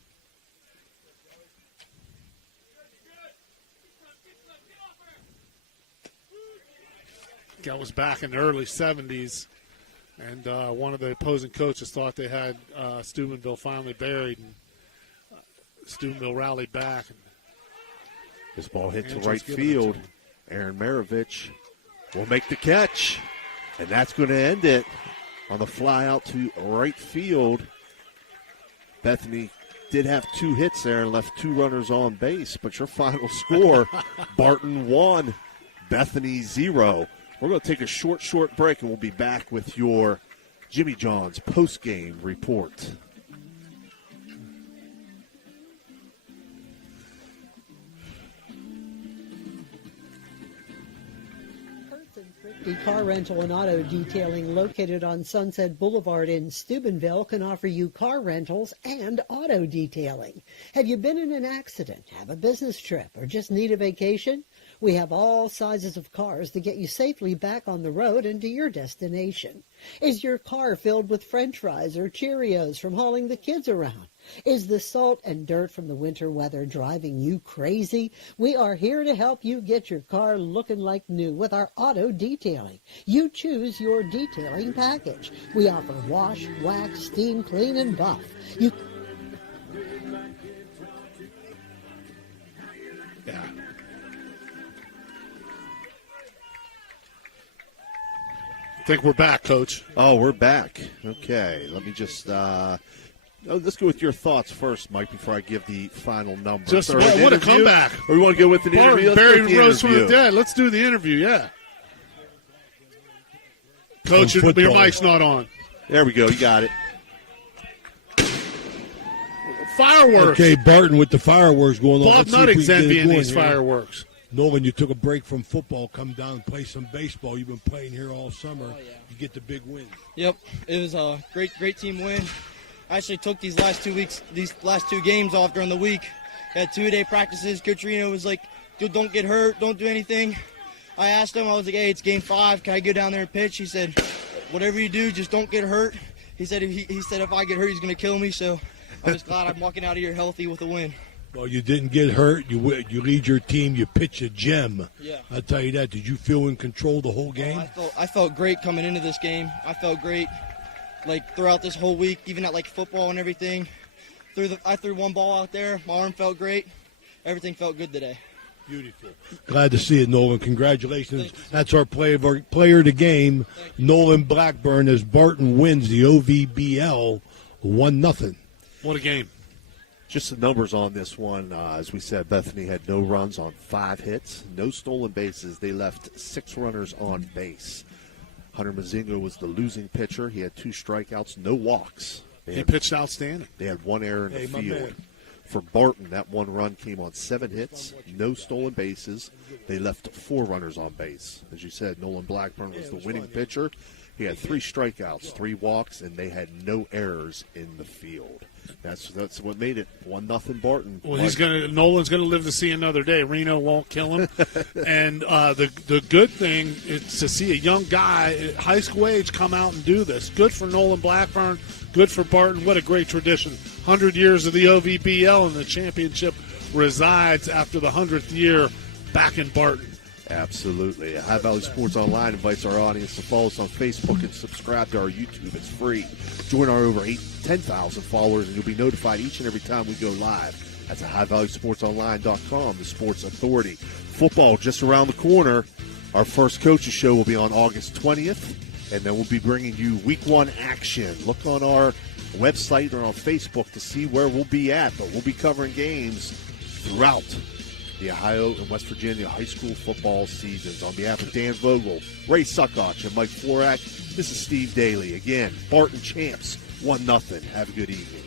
That was back in the early 70s, and one of the opposing coaches thought they had Steubenville finally buried, and Steubenville rallied back. And this ball hit to right field. Aaron Maravich will make the catch, and that's going to end it on the fly out to right field. Bethany did have 2 hits there and left 2 runners on base, but your final score, Barton 1, Bethany 0. We're going to take a short break, and we'll be back with your Jimmy John's post-game report. Car rental and auto detailing located on Sunset Boulevard in Steubenville can offer you car rentals and auto detailing. Have you been in an accident, have a business trip, or just need a vacation? We have all sizes of cars to get you safely back on the road and to your destination. Is your car filled with French fries or Cheerios from hauling the kids around? Is the salt and dirt from the winter weather driving you crazy? We are here to help you get your car looking like new with our auto detailing. You choose your detailing package. We offer wash, wax, steam, clean, and buff. I think we're back, Coach. Oh, we're back. Okay, let me just let's go with your thoughts first, Mike, before I give the final number. Just what a comeback. Or we want to go with an interview? Barry rose from the dead. Let's do the interview, yeah. Coach, your mic's not on. There we go. You got it. Fireworks. Okay, Barton with the fireworks going on. Bob Nutting's envying these fireworks. Nolan, you took a break from football, come down and play some baseball. You've been playing here all summer. Oh, yeah. You get the big win. Yep, it was a great team win. I actually took these last 2 games off during the week. Had 2-day practices. Coach Reno was like, dude, don't get hurt, don't do anything. I asked him, I was like, hey, it's game 5. Can I go down there and pitch? He said, whatever you do, just don't get hurt. He said if I get hurt, he's going to kill me. So I'm just glad I'm walking out of here healthy with a win. Well, you didn't get hurt. You lead your team. You pitch a gem. Yeah. I'll tell you that. Did you feel in control the whole game? I felt great coming into this game. I felt great, like throughout this whole week, even at like football and everything. I threw one ball out there. My arm felt great. Everything felt good today. Beautiful. Glad to see it, Nolan. Congratulations. That's our player of the game, Nolan Blackburn, as Barton wins the OVBL 1-0. What a game. Just the numbers on this one. As we said, Bethany had no runs on 5 hits, no stolen bases. They left 6 runners on base. Hunter Mazingo was the losing pitcher. He had 2 strikeouts, no walks. He pitched outstanding. They had 1 error in the field. For Barton, that 1 run came on 7 hits, no stolen bases. They left 4 runners on base. As you said, Nolan Blackburn was the winning pitcher. He had 3 strikeouts, 3 walks, and they had no errors in the field. That's what made it 1-0 Barton. Well, Nolan's gonna live to see another day. Reno won't kill him. And the good thing is to see a young guy at high school age come out and do this. Good for Nolan Blackburn. Good for Barton. What a great tradition. 100 years of the OVBL, and the championship resides after the 100th year back in Barton. Absolutely. High Valley Sports Online invites our audience to follow us on Facebook and subscribe to our YouTube. It's free. Join our over 10,000 followers, and you'll be notified each and every time we go live. That's at highvalleysportsonline.com, the sports authority. Football just around the corner. Our first coaches show will be on August 20th, and then we'll be bringing you week 1 action. Look on our website or on Facebook to see where we'll be at. But we'll be covering games throughout the Ohio and West Virginia high school football seasons. On behalf of Dan Vogel, Ray Suckoch, and Mike Florak, this is Steve Daly. Again, Barton champs, 1-0. Have a good evening.